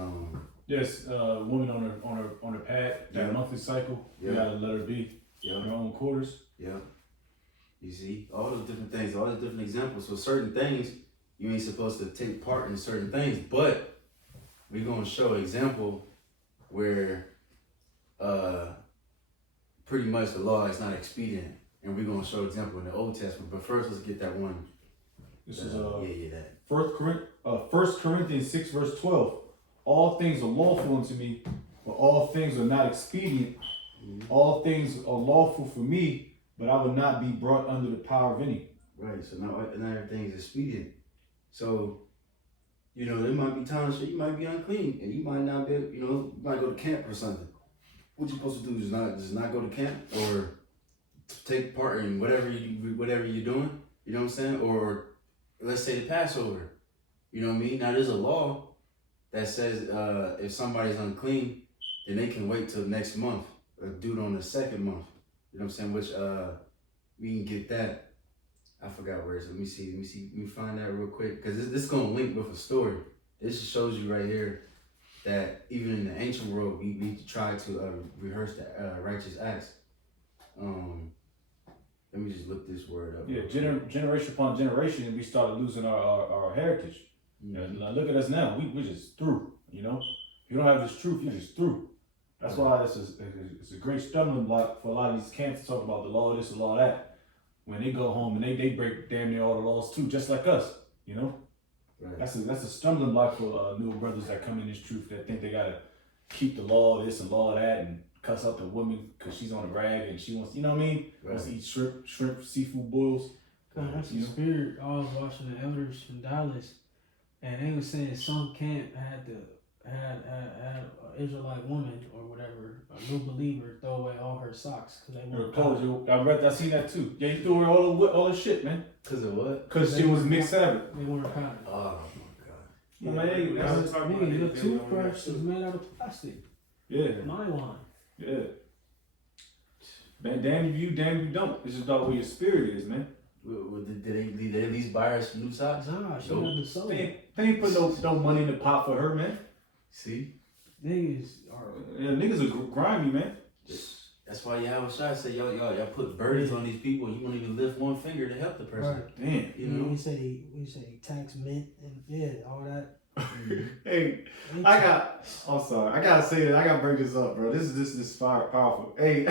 Yes, woman on her pad, that monthly cycle. Yeah. You gotta let her be in her own quarters. Yeah. You see, all those different things, all those different examples. So certain things, you ain't supposed to take part in certain things, but we're gonna show an example where pretty much the law is not expedient, and we're gonna show an example in the Old Testament. But first, let's get that one. This is that. 1 Corinthians 6 verse 12. All things are lawful unto me, but all things are not expedient. All things are lawful for me, but I will not be brought under the power of any. Right. So now everything is expedient. So, there might be times where you might be unclean and you might not be, you might go to camp or something. What you supposed to do is not go to camp or take part in whatever you're doing. You know what I'm saying? Or let's say the Passover. You know what I mean? Now there's a law that says if somebody's unclean, then they can wait till next month or do it on the second month. You know what I'm saying? Which we can get that. I forgot where it is. Let me see. Let me find that real quick. Because this is going to link with a story. This just shows you right here that even in the ancient world, we try to rehearse the righteous acts. Let me just look this word up. Yeah, generation upon generation, we started losing our heritage. Mm-hmm. Now look at us now. We just through. If you don't have this truth, you're just through. That's why it's a great stumbling block for a lot of these camps to talk about the law of this, the law of that. When they go home and they break damn near all the laws too, just like us, Right. That's a stumbling block for newer brothers that come in this truth that think they gotta keep the law of this and law of that and cuss out the woman because she's on a rag and she wants, Right. wants to eat shrimp, seafood boils. That's the spirit. I was watching the elders from Dallas, and they were saying some camp had an Israelite woman or whatever, a new believer, throw away all her socks because they Her weren't clothes. I seen that too. Yeah, you threw away all the shit, man. Cause of what? Because she was mixed Sabbath. They weren't cotton. Oh my God. Man, your toothbrush is made out of plastic. Yeah. Nylon. Yeah. Man, damn you, damn you don't. It's just about where your spirit is, man. Did they at least buy her some new socks? Nah, she had the soul. They ain't put no money in the pot for her, man. See? Niggas are. Yeah, niggas are grimy, man. That's why y'all was trying to say y'all put burdens on these people. You won't even lift one finger to help the person. Right. Damn. You know? We say tax mint and all that. Hey, I'm sorry. I gotta say that. I gotta bring this up, bro. This is powerful. Hey,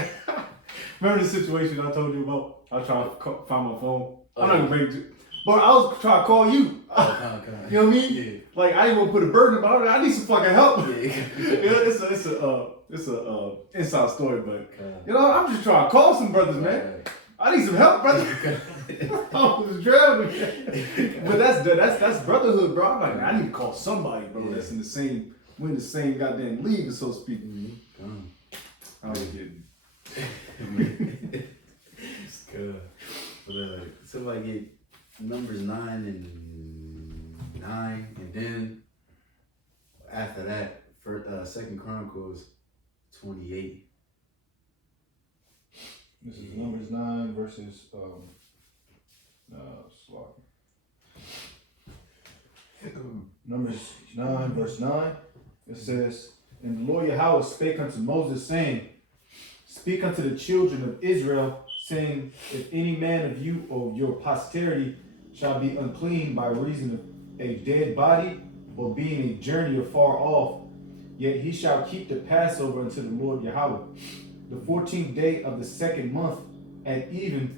Remember the situation I told you about? I was trying to find my phone. I'm not gonna break it. But I was trying to call you. You know what I mean? Yeah. Like I didn't want to put a burden, but I need some fucking help. Yeah. It's a inside story, but you know I'm just trying to call some brothers, man. I need some help, brother. I was drowning. But that's brotherhood, bro. I'm like, man, I need to call somebody, bro. That's in the same, we're in the same goddamn league, so to speak. I was kidding. It's good. But somebody get Numbers 9 and 9, and then after that, for 2 Chronicles 28. This is Numbers 9 verses Numbers 9 verse 9. It says, "And the Lord Yahweh spake unto Moses, saying, Speak unto the children of Israel, saying, If any man of you or of your posterity shall be unclean by reason of a dead body, or being a journey afar off, yet he shall keep the Passover unto the Lord Yahweh. The 14th day of the 2nd month at even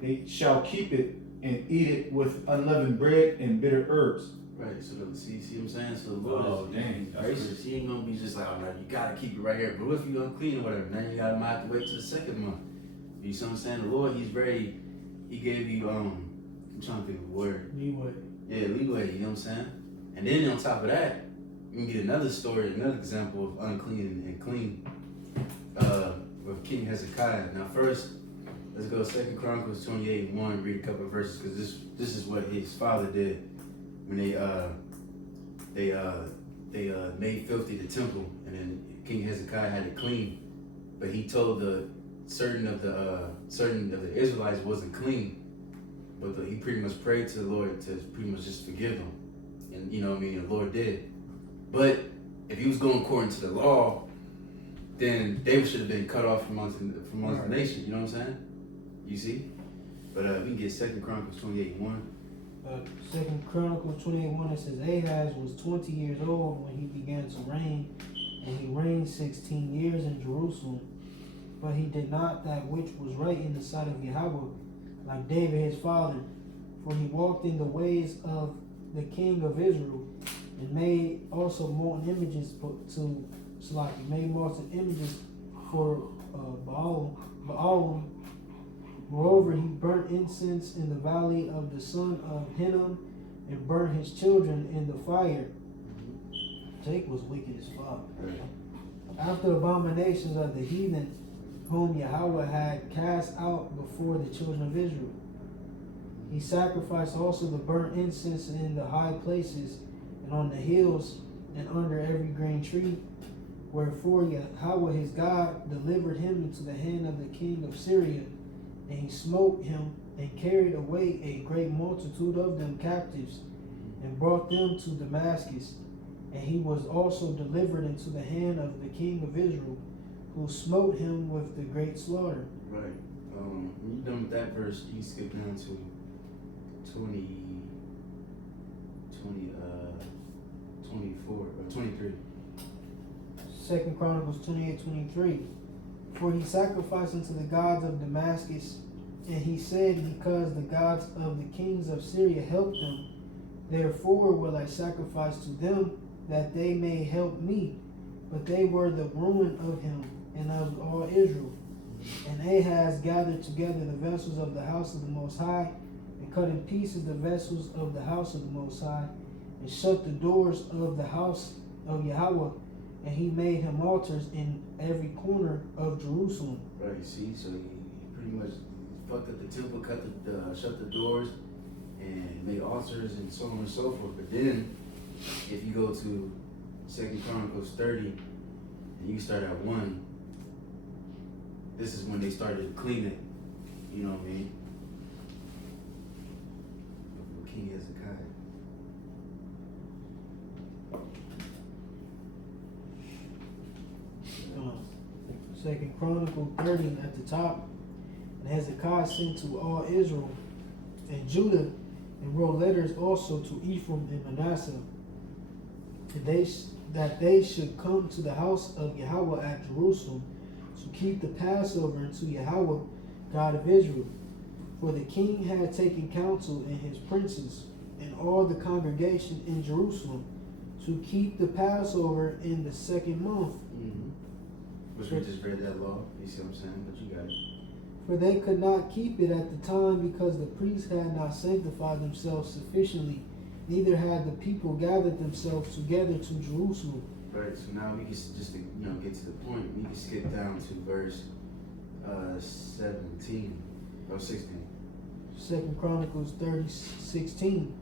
they shall keep it and eat it with unleavened bread and bitter herbs." Right, so see what I'm saying? So the Lord dang. gracious. He ain't gonna be just like, oh no, you gotta keep it right here. But what if you unclean or whatever? Now you might have to wait till the 2nd month. You see what I'm saying? The Lord, he gave you I'm trying to think of the word. Leeway. Yeah, leeway, you know what I'm saying? And then on top of that, you can get another story, another example of unclean and clean with King Hezekiah. Now first, let's go 2 Chronicles 28:1, read a couple of verses, because this is what his father did when they made filthy the temple, and then King Hezekiah had it clean, but he told certain of the Israelites wasn't clean, but he pretty much prayed to the Lord to pretty much just forgive them, and you know what I mean, the Lord did. But if he was going according to the law, then they should have been cut off from amongst the nation. You know what I'm saying? You see? But we can get 2 Chronicles 28:1. 2 Chronicles 28:1, it says, Ahaz was 20 years old when he began to reign, and he reigned 16 years in Jerusalem. But he did not that which was right in the sight of Yahweh, like David his father. For he walked in the ways of the king of Israel, and made also molten images for Baal. Moreover, he burnt incense in the valley of the son of Hinnom, and burnt his children in the fire. Jake was wicked as fuck. After abominations of the heathen, whom Yahweh had cast out before the children of Israel. He sacrificed also the burnt incense in the high places, and on the hills, and under every green tree. Wherefore Yahweh his God delivered him into the hand of the king of Syria, and he smote him, and carried away a great multitude of them captives, and brought them to Damascus. And he was also delivered into the hand of the king of Israel, who smote him with the great slaughter. Right. When you're done with that verse, you skip down to 23. 2 Chronicles 28:23. For he sacrificed unto the gods of Damascus, and he said, because the gods of the kings of Syria helped them, therefore will I sacrifice to them, that they may help me. But they were the ruin of him and of all Israel. And Ahaz gathered together the vessels of the house of the Most High, and cut in pieces the vessels of the house of the Most High, and shut the doors of the house of Yahweh. And he made him altars in every corner of Jerusalem. Right, you see, so he pretty much fucked up the temple, shut the doors, and made altars and so on and so forth. But then, if you go to 2 Chronicles 30, and you start at 1, this is when they started cleaning. You know what I mean? King Hezekiah. Second Chronicle 30 at the top. And Hezekiah sent to all Israel and Judah, and wrote letters also to Ephraim and Manasseh, and that they should come to the house of Yahweh at Jerusalem, to keep the Passover unto Yahweh, God of Israel. For the king had taken counsel and his princes and all the congregation in Jerusalem to keep the Passover in the 2nd month. Mm-hmm. Which we just read that law. You see what I'm saying? But you got it. For they could not keep it at the time because the priests had not sanctified themselves sufficiently, neither had the people gathered themselves together to Jerusalem. Right, so now we can just to, get to the point. We can skip down to verse 17 or 16. 2 Chronicles 30:16.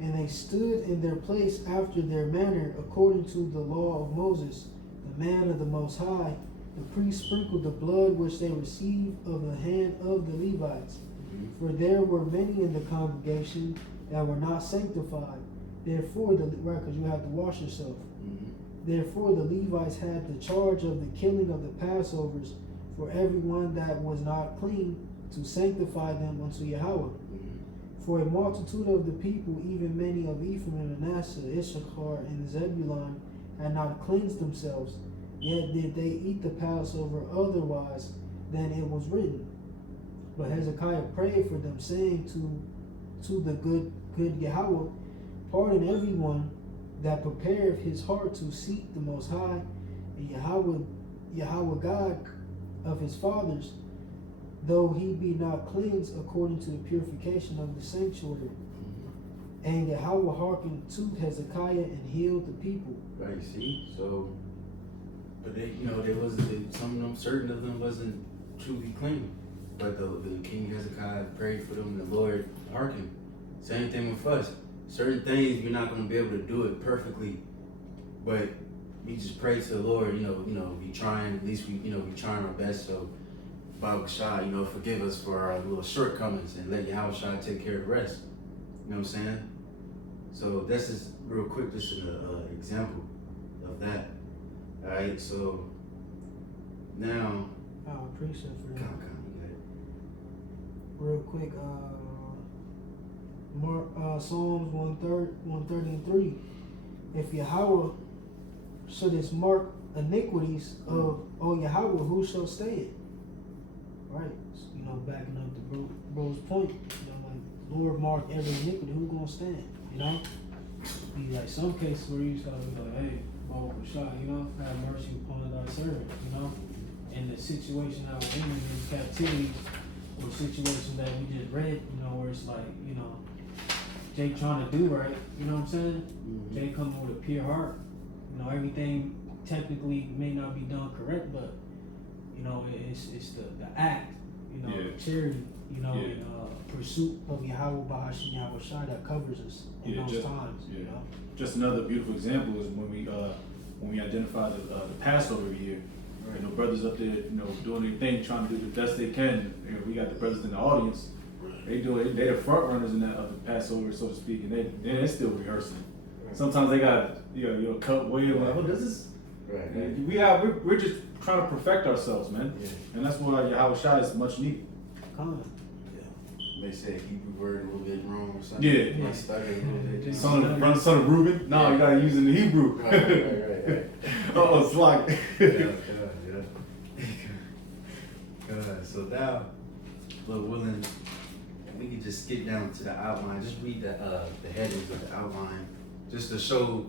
And they stood in their place after their manner, according to the law of Moses, the man of the Most High. The priests sprinkled the blood which they received of the hand of the Levites. Mm-hmm. For there were many in the congregation that were not sanctified. Therefore, because you have to wash yourself. Mm-hmm. Therefore, the Levites had the charge of the killing of the Passovers for everyone that was not clean, to sanctify them unto Yahweh. Mm-hmm. For a multitude of the people, even many of Ephraim and Manasseh, Issachar and Zebulun, had not cleansed themselves, yet did they eat the Passover otherwise than it was written. But Hezekiah prayed for them, saying to the good Yahweh, pardon everyone that prepareth his heart to seek the Most High, and Yahweh God of his fathers, though he be not cleansed according to the purification of the sanctuary. Mm-hmm. And Yahweh hearkened to Hezekiah and healed the people. Right, see? So, but they, some of them, certain of them wasn't truly clean. But the King Hezekiah prayed for them, the Lord hearkened. Same thing with us. Certain things you're not going to be able to do it perfectly, but we just pray to the Lord, we trying, at least we trying our best. So, Baruch Shah, forgive us for our little shortcomings and let Yahweh Shah take care of the rest. You know what I'm saying? So that's just real quick, just an example of that. All right, so now, I'll appreciate for that. come, Real quick, Psalms 133. If Yahweh should mark iniquities of Yahweh, who shall stand? Right, backing up the bro's point. Like Lord mark every iniquity, who gonna stand? Be like some cases where you just gotta be like, hey, Baruch Shah, have mercy upon thy servant, in the situation I was in captivity, or situation that we just read, where it's like, Jake trying to do right, you know what I'm saying? Mm-hmm. Jake coming with a pure heart. Everything technically may not be done correct, but it's the act, charity, and pursuit of Yahweh Bahashim Yahweh Shai that covers us in those times. Just another beautiful example is when we identify the Passover every year. Right. Brothers up there, doing their thing, trying to do the best they can. We got the brothers in the audience. Right. They're the front runners in that of the Passover, so to speak, and they're still rehearsing. Right. Sometimes they got cut way like, oh, this is right. We're just trying to perfect ourselves, man. Yeah. And that's why Yahweh Shai is much needed. They say Hebrew word a little bit wrong or something. Yeah. Like stutter a little bit. Son of Reuben? No, you gotta use it in the Hebrew. Right. Oh, it's like. Yeah. So now, Lord willing, we can just skip down to the outline. Just read the headings of the outline, just to show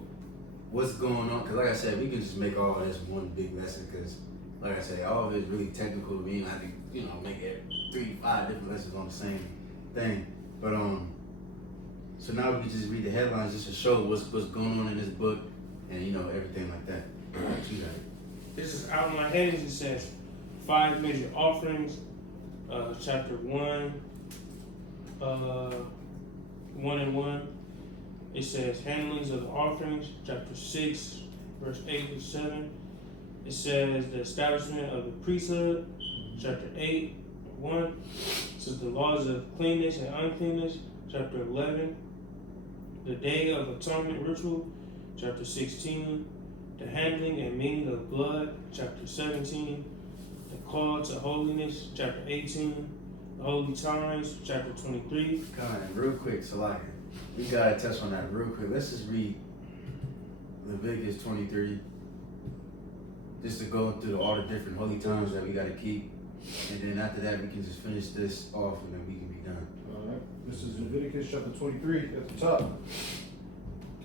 what's going on. Because like I said, we can just make all of this one big lesson. Because like I said, all of it is really technical to me, and I think make it 3-5 different lessons on the same thing. But so now we can just read the headlines just to show what's going on in this book, and everything like that. This is outline headings. It says 5 major offerings. Chapter 1, 1 and 1. It says handlings of the offerings. Chapter 6, verse 8 to 7. It says the establishment of the priesthood. Chapter 8, 1. It says the laws of cleanness and uncleanness. Chapter 11. The Day of Atonement ritual. Chapter 16. The handling and meaning of blood. Chapter 17. The call to holiness. Chapter 18. The holy times. Chapter 23. God, real quick, so we gotta touch on that real quick. Let's just read Leviticus 23. just to go through all the different holy times that we got to keep. And then after that, we can just finish this off and then we can be done. Alright, this is Leviticus chapter 23 at the top.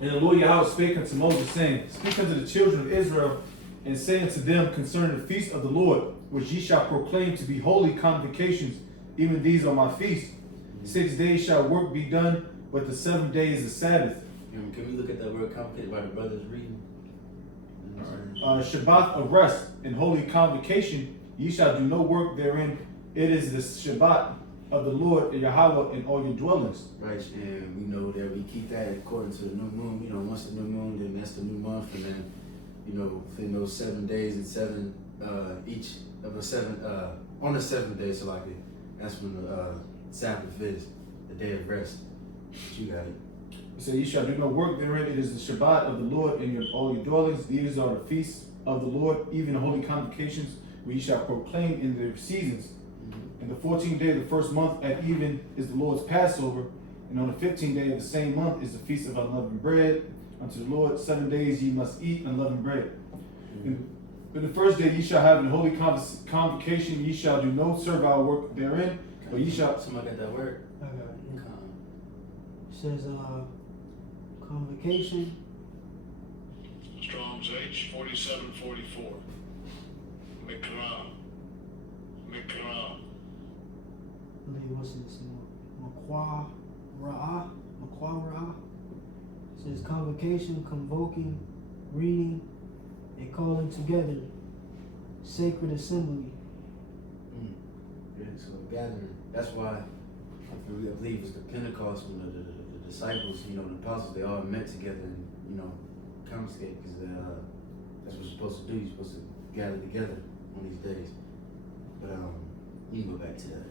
And the Lord Yahweh spake unto Moses, saying, Speak unto the children of Israel, and say unto them concerning the feast of the Lord, which ye shall proclaim to be holy convocations, even these are my feasts. 6 days shall work be done, but the 7th day is the Sabbath. Can we look at that word complicated by the brothers reading? Shabbat of rest and holy convocation, ye shall do no work therein. It is the Shabbat of the Lord Yahweh in all your dwellings. Right, and we know that we keep that according to the new moon. You know, once the new moon, then that's the new month, and then, you know, within those 7 days and each of the 7 on the 7th day, so like that's when the Sabbath is, the day of rest. But you got it. He said, Ye shall do no work therein. It is the Shabbat of the Lord in all your dwellings. These are the feasts of the Lord, even the holy convocations, where ye shall proclaim in their seasons. And the 14th day of the first month at even is the Lord's Passover. And on the 15th day of the same month is the feast of unleavened bread. Unto the Lord 7 days ye must eat unleavened bread. And the first day ye shall have an holy convocation. Ye shall do no servile work therein. But ye shall. Somebody got that word? I got it. Yeah. It says convocation. Strong's H 4744. Mikra. What's this? Makwa Ra'ah. It says convocation, convoking, reading, and calling together. Sacred assembly. Yeah, so gathering. That's why I believe it's the Pentecost when the disciples, you know, the apostles, they all met together and, you know, congregate, because that's what you're supposed to do. You're supposed to gather together on these days. But you can go back to that.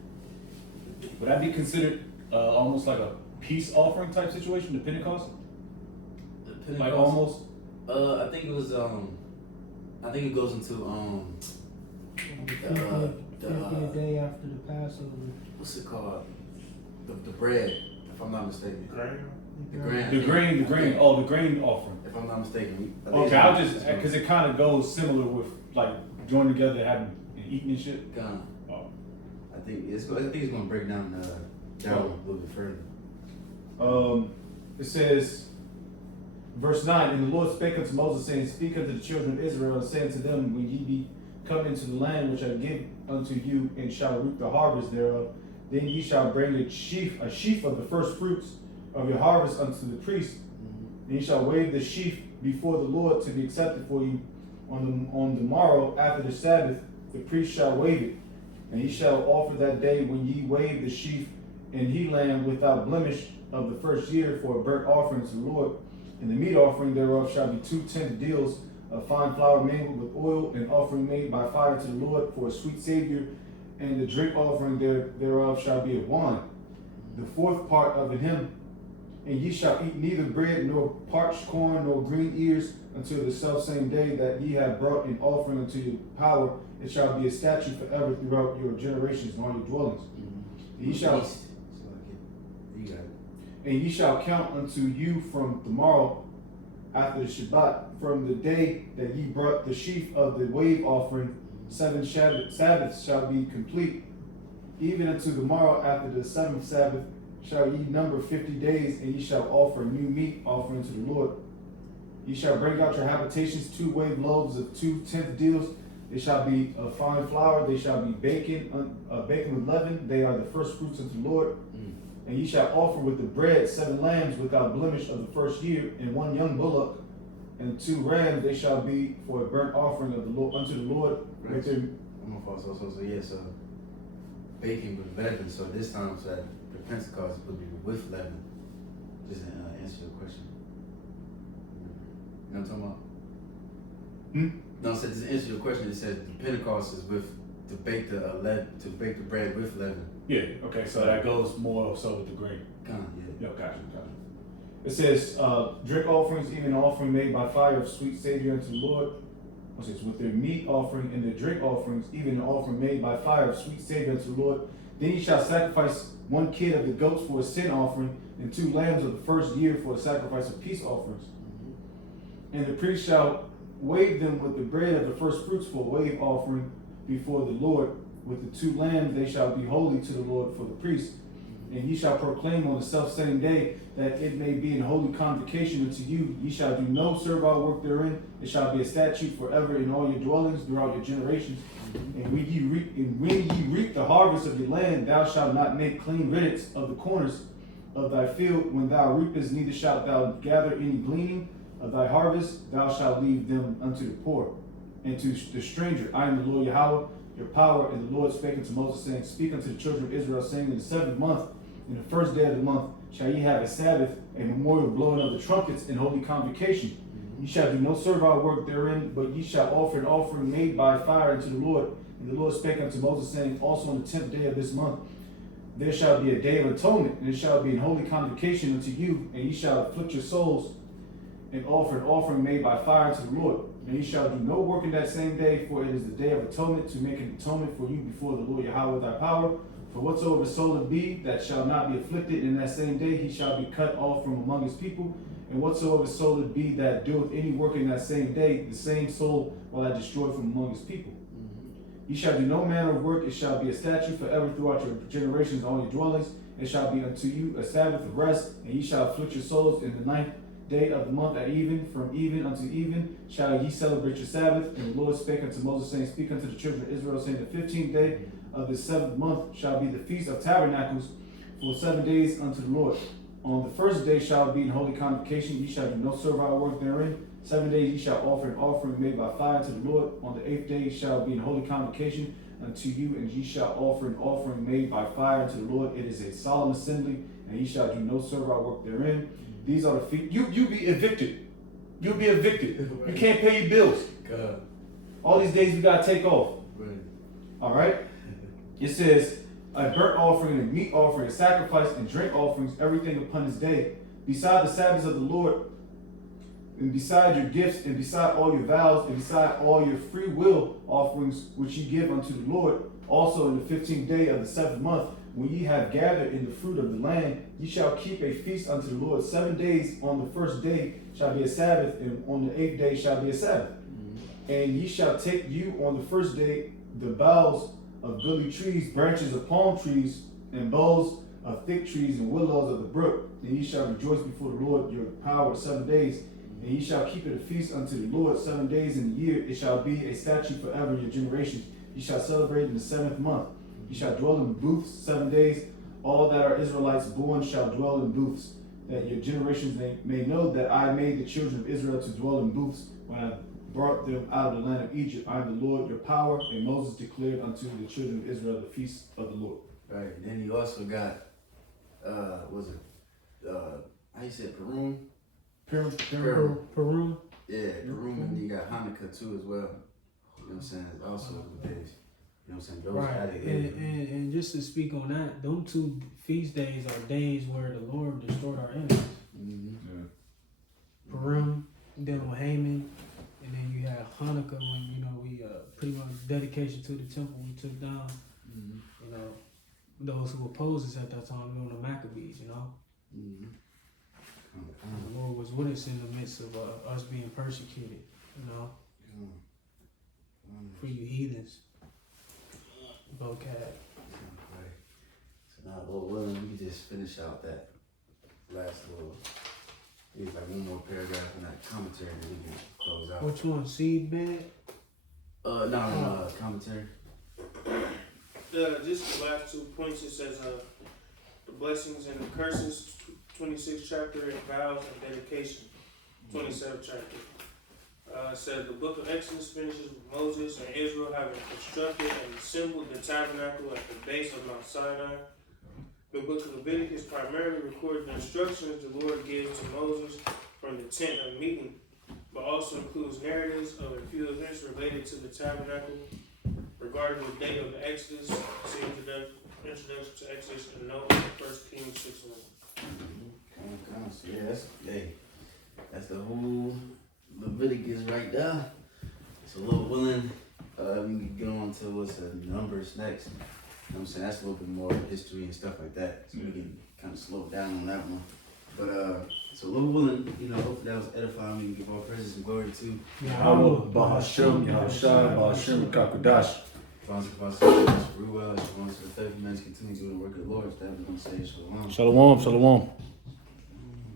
Would that be considered almost like a peace offering type situation, the Pentecost? The Pentecost, Like almost? I think it was I think it goes into the day after the Passover. what's it called? The bread, if I'm not mistaken. The grain. The grain offering. If I'm not mistaken. Okay, I'll just, because it kind of goes similar with like joining together, having and eating and shit. Gone. Oh. I think it's going to break down a little bit further. It says, verse 9, And the Lord spake unto Moses, saying, Speak unto the children of Israel, and say unto them, When ye be come into the land which I give unto you, and shall reap the harvest thereof, then ye shall bring a sheaf of the first fruits of your harvest unto the priest. And ye shall wave the sheaf before the Lord to be accepted for you on the morrow after the Sabbath. The priest shall wave it. And ye shall offer that day when ye wave the sheaf and he lamb without blemish of the first year for a burnt offering to the Lord. And the meat offering thereof shall be 2 tenth deals of fine flour mingled with oil, an offering made by fire to the Lord for a sweet Savior. And the drink offering thereof shall be of wine, the 4th part of an hin. And ye shall eat neither bread nor parched corn nor green ears until the selfsame day that ye have brought an offering unto your power. It shall be a statute forever throughout your generations and all your dwellings. And ye shall, and ye shall count unto you from tomorrow after the Shabbat, from the day that ye brought the sheaf of the wave offering. 7 Sabbaths shall be complete. Even unto the morrow after the 7th Sabbath shall ye number 50 days, and ye shall offer new meat offering to the Lord. Ye shall bring out your habitations 2 wave loaves of 2 tenth deals. They shall be of fine flour. They shall be baken with leaven. They are the first fruits unto the Lord. And ye shall offer with the bread 7 lambs without blemish of the first year, and 1 young bullock, and 2 rams. They shall be for a burnt offering of the Lord unto the Lord. Right. So baking with leaven. So this time, so at the Pentecost, it would be with leaven. Just to answer your question. You know what I'm talking about? No, so to answer your question, it says the Pentecost is to bake the bread with leaven. Yeah, okay, so that goes more so with the grain. Kind of, yeah. Yeah, gotcha. It says, drink offerings, even an offering made by fire of sweet Savior unto the Lord. It says, with their meat offering and their drink offerings, even an offering made by fire of sweet Savior unto the Lord. Then ye shall sacrifice 1 kid of the goats for a sin offering, and 2 lambs of the first year for a sacrifice of peace offerings. And the priest shall wave them with the bread of the first fruits for a wave offering before the Lord. With the 2 lambs they shall be holy to the Lord for the priest. And ye shall proclaim on the selfsame day that it may be an holy convocation unto you. Ye shall do no servile work therein. It shall be a statute forever in all your dwellings throughout your generations. And when ye reap the harvest of your land, thou shalt not make clean riddance of the corners of thy field. When thou reapest, neither shalt thou gather any gleaning of thy harvest. Thou shalt leave them unto the poor and to the stranger. I am the Lord Yahweh, your power. And the Lord spake unto Moses, saying, Speak unto the children of Israel, saying, In the 7th month, in the 1st day of the month, shall ye have a Sabbath, a memorial blowing of the trumpets, and holy convocation. Ye shall do no servile work therein, but ye shall offer an offering made by fire unto the Lord. And the Lord spake unto Moses, saying, Also on the 10th day of this month, there shall be a day of atonement, and it shall be an holy convocation unto you, and ye shall afflict your souls, and offer an offering made by fire unto the Lord. And ye shall do no work in that same day, for it is the day of atonement, to make an atonement for you before the Lord Yahweh thy power. For whatsoever soul it be that shall not be afflicted in that same day, he shall be cut off from among his people. And whatsoever soul it be that doeth any work in that same day, the same soul will I destroy from among his people. Ye shall do no manner of work. It shall be a statute forever throughout your generations on your dwellings. It shall be unto you a Sabbath of rest, and ye shall afflict your souls in the 9th day of the month at even. From even unto even shall ye celebrate your Sabbath. And the Lord spake unto Moses, saying, Speak unto the children of Israel, saying, The 15th day of the 7th month shall be the feast of tabernacles for 7 days unto the Lord. On the 1st day shall be an holy convocation. Ye shall do no servile work therein. 7 days ye shall offer an offering made by fire to the Lord. On the 8th day shall be an holy convocation unto you, and ye shall offer an offering made by fire unto the Lord. It is a solemn assembly, and ye shall do no servile work therein. These are the feet. You be evicted. You'll be evicted. You can't pay your bills. God. All these days we gotta take off. Right. All right. It says a burnt offering, and a meat offering, a sacrifice, and drink offerings, everything upon his day. Beside the Sabbaths of the Lord, and beside your gifts, and beside all your vows, and beside all your free will offerings which ye give unto the Lord, also in the 15th day of the 7th month, when ye have gathered in the fruit of the land, ye shall keep a feast unto the Lord 7 days. On the 1st day shall be a Sabbath, and on the 8th day shall be a Sabbath. And ye shall take you on the 1st day the boughs of goodly trees, branches of palm trees, and boughs of thick trees, and willows of the brook. And ye shall rejoice before the Lord your power 7 days. And ye shall keep it a feast unto the Lord 7 days in the year. It shall be a statute forever in your generations. Ye shall celebrate in the 7th month. Ye shall dwell in booths 7 days. All that are Israelites born shall dwell in booths, that your generations may know that I made the children of Israel to dwell in booths when I brought them out of the land of Egypt. I am the Lord your power. And Moses declared unto the children of Israel the feast of the Lord. Right. And then you also got, was it, how you say it, Purim? Purim. Peru. Yeah, Purim, and you got Hanukkah too as well. You know what I'm saying? Also the days. You know what I'm saying? Those Right, added in. and just to speak on that, them 2 feast days are days where the Lord destroyed our enemies. Mm-hmm. Purim, dealing with Haman, and then you have Hanukkah when we pretty much dedication to the temple we took down. Mm-hmm. Those who opposed us at that time during the Maccabees. Mm-hmm. And the Lord was with us in the midst of us being persecuted. For you heathens. Vocab. Right. So now, Lord willing, we can just finish out that last little, maybe like one more paragraph in that commentary, and we can close out. Which one? Seed bed? No, commentary. Just the last 2 points. It says the blessings and the curses, 26th chapter, and vows and dedication, 27th chapter. It said the book of Exodus finishes with Moses and Israel having constructed and assembled the tabernacle at the base of Mount Sinai. The book of Leviticus primarily records the instructions the Lord gives to Moses from the tent of meeting, but also includes narratives of a few events related to the tabernacle. Regarding the date of the Exodus, see introduction to Exodus and note 1 Kings 6:1. So yeah, that's the whole Leviticus right there. So Lord willing, we can get on to what's the Numbers next. You know what I'm saying? That's a little bit more history and stuff like that. So we can kind of slow down on that one. But so Lord willing, you know, hopefully that was edifying me. Give all praises and glory to Yahweh, Bahashem, Yahushua, Bahashem, Kakudash. Father, Father, Ruah, to the faithful men continue doing the work of the Lord. That we're going to say shalom. Shalom, shalom.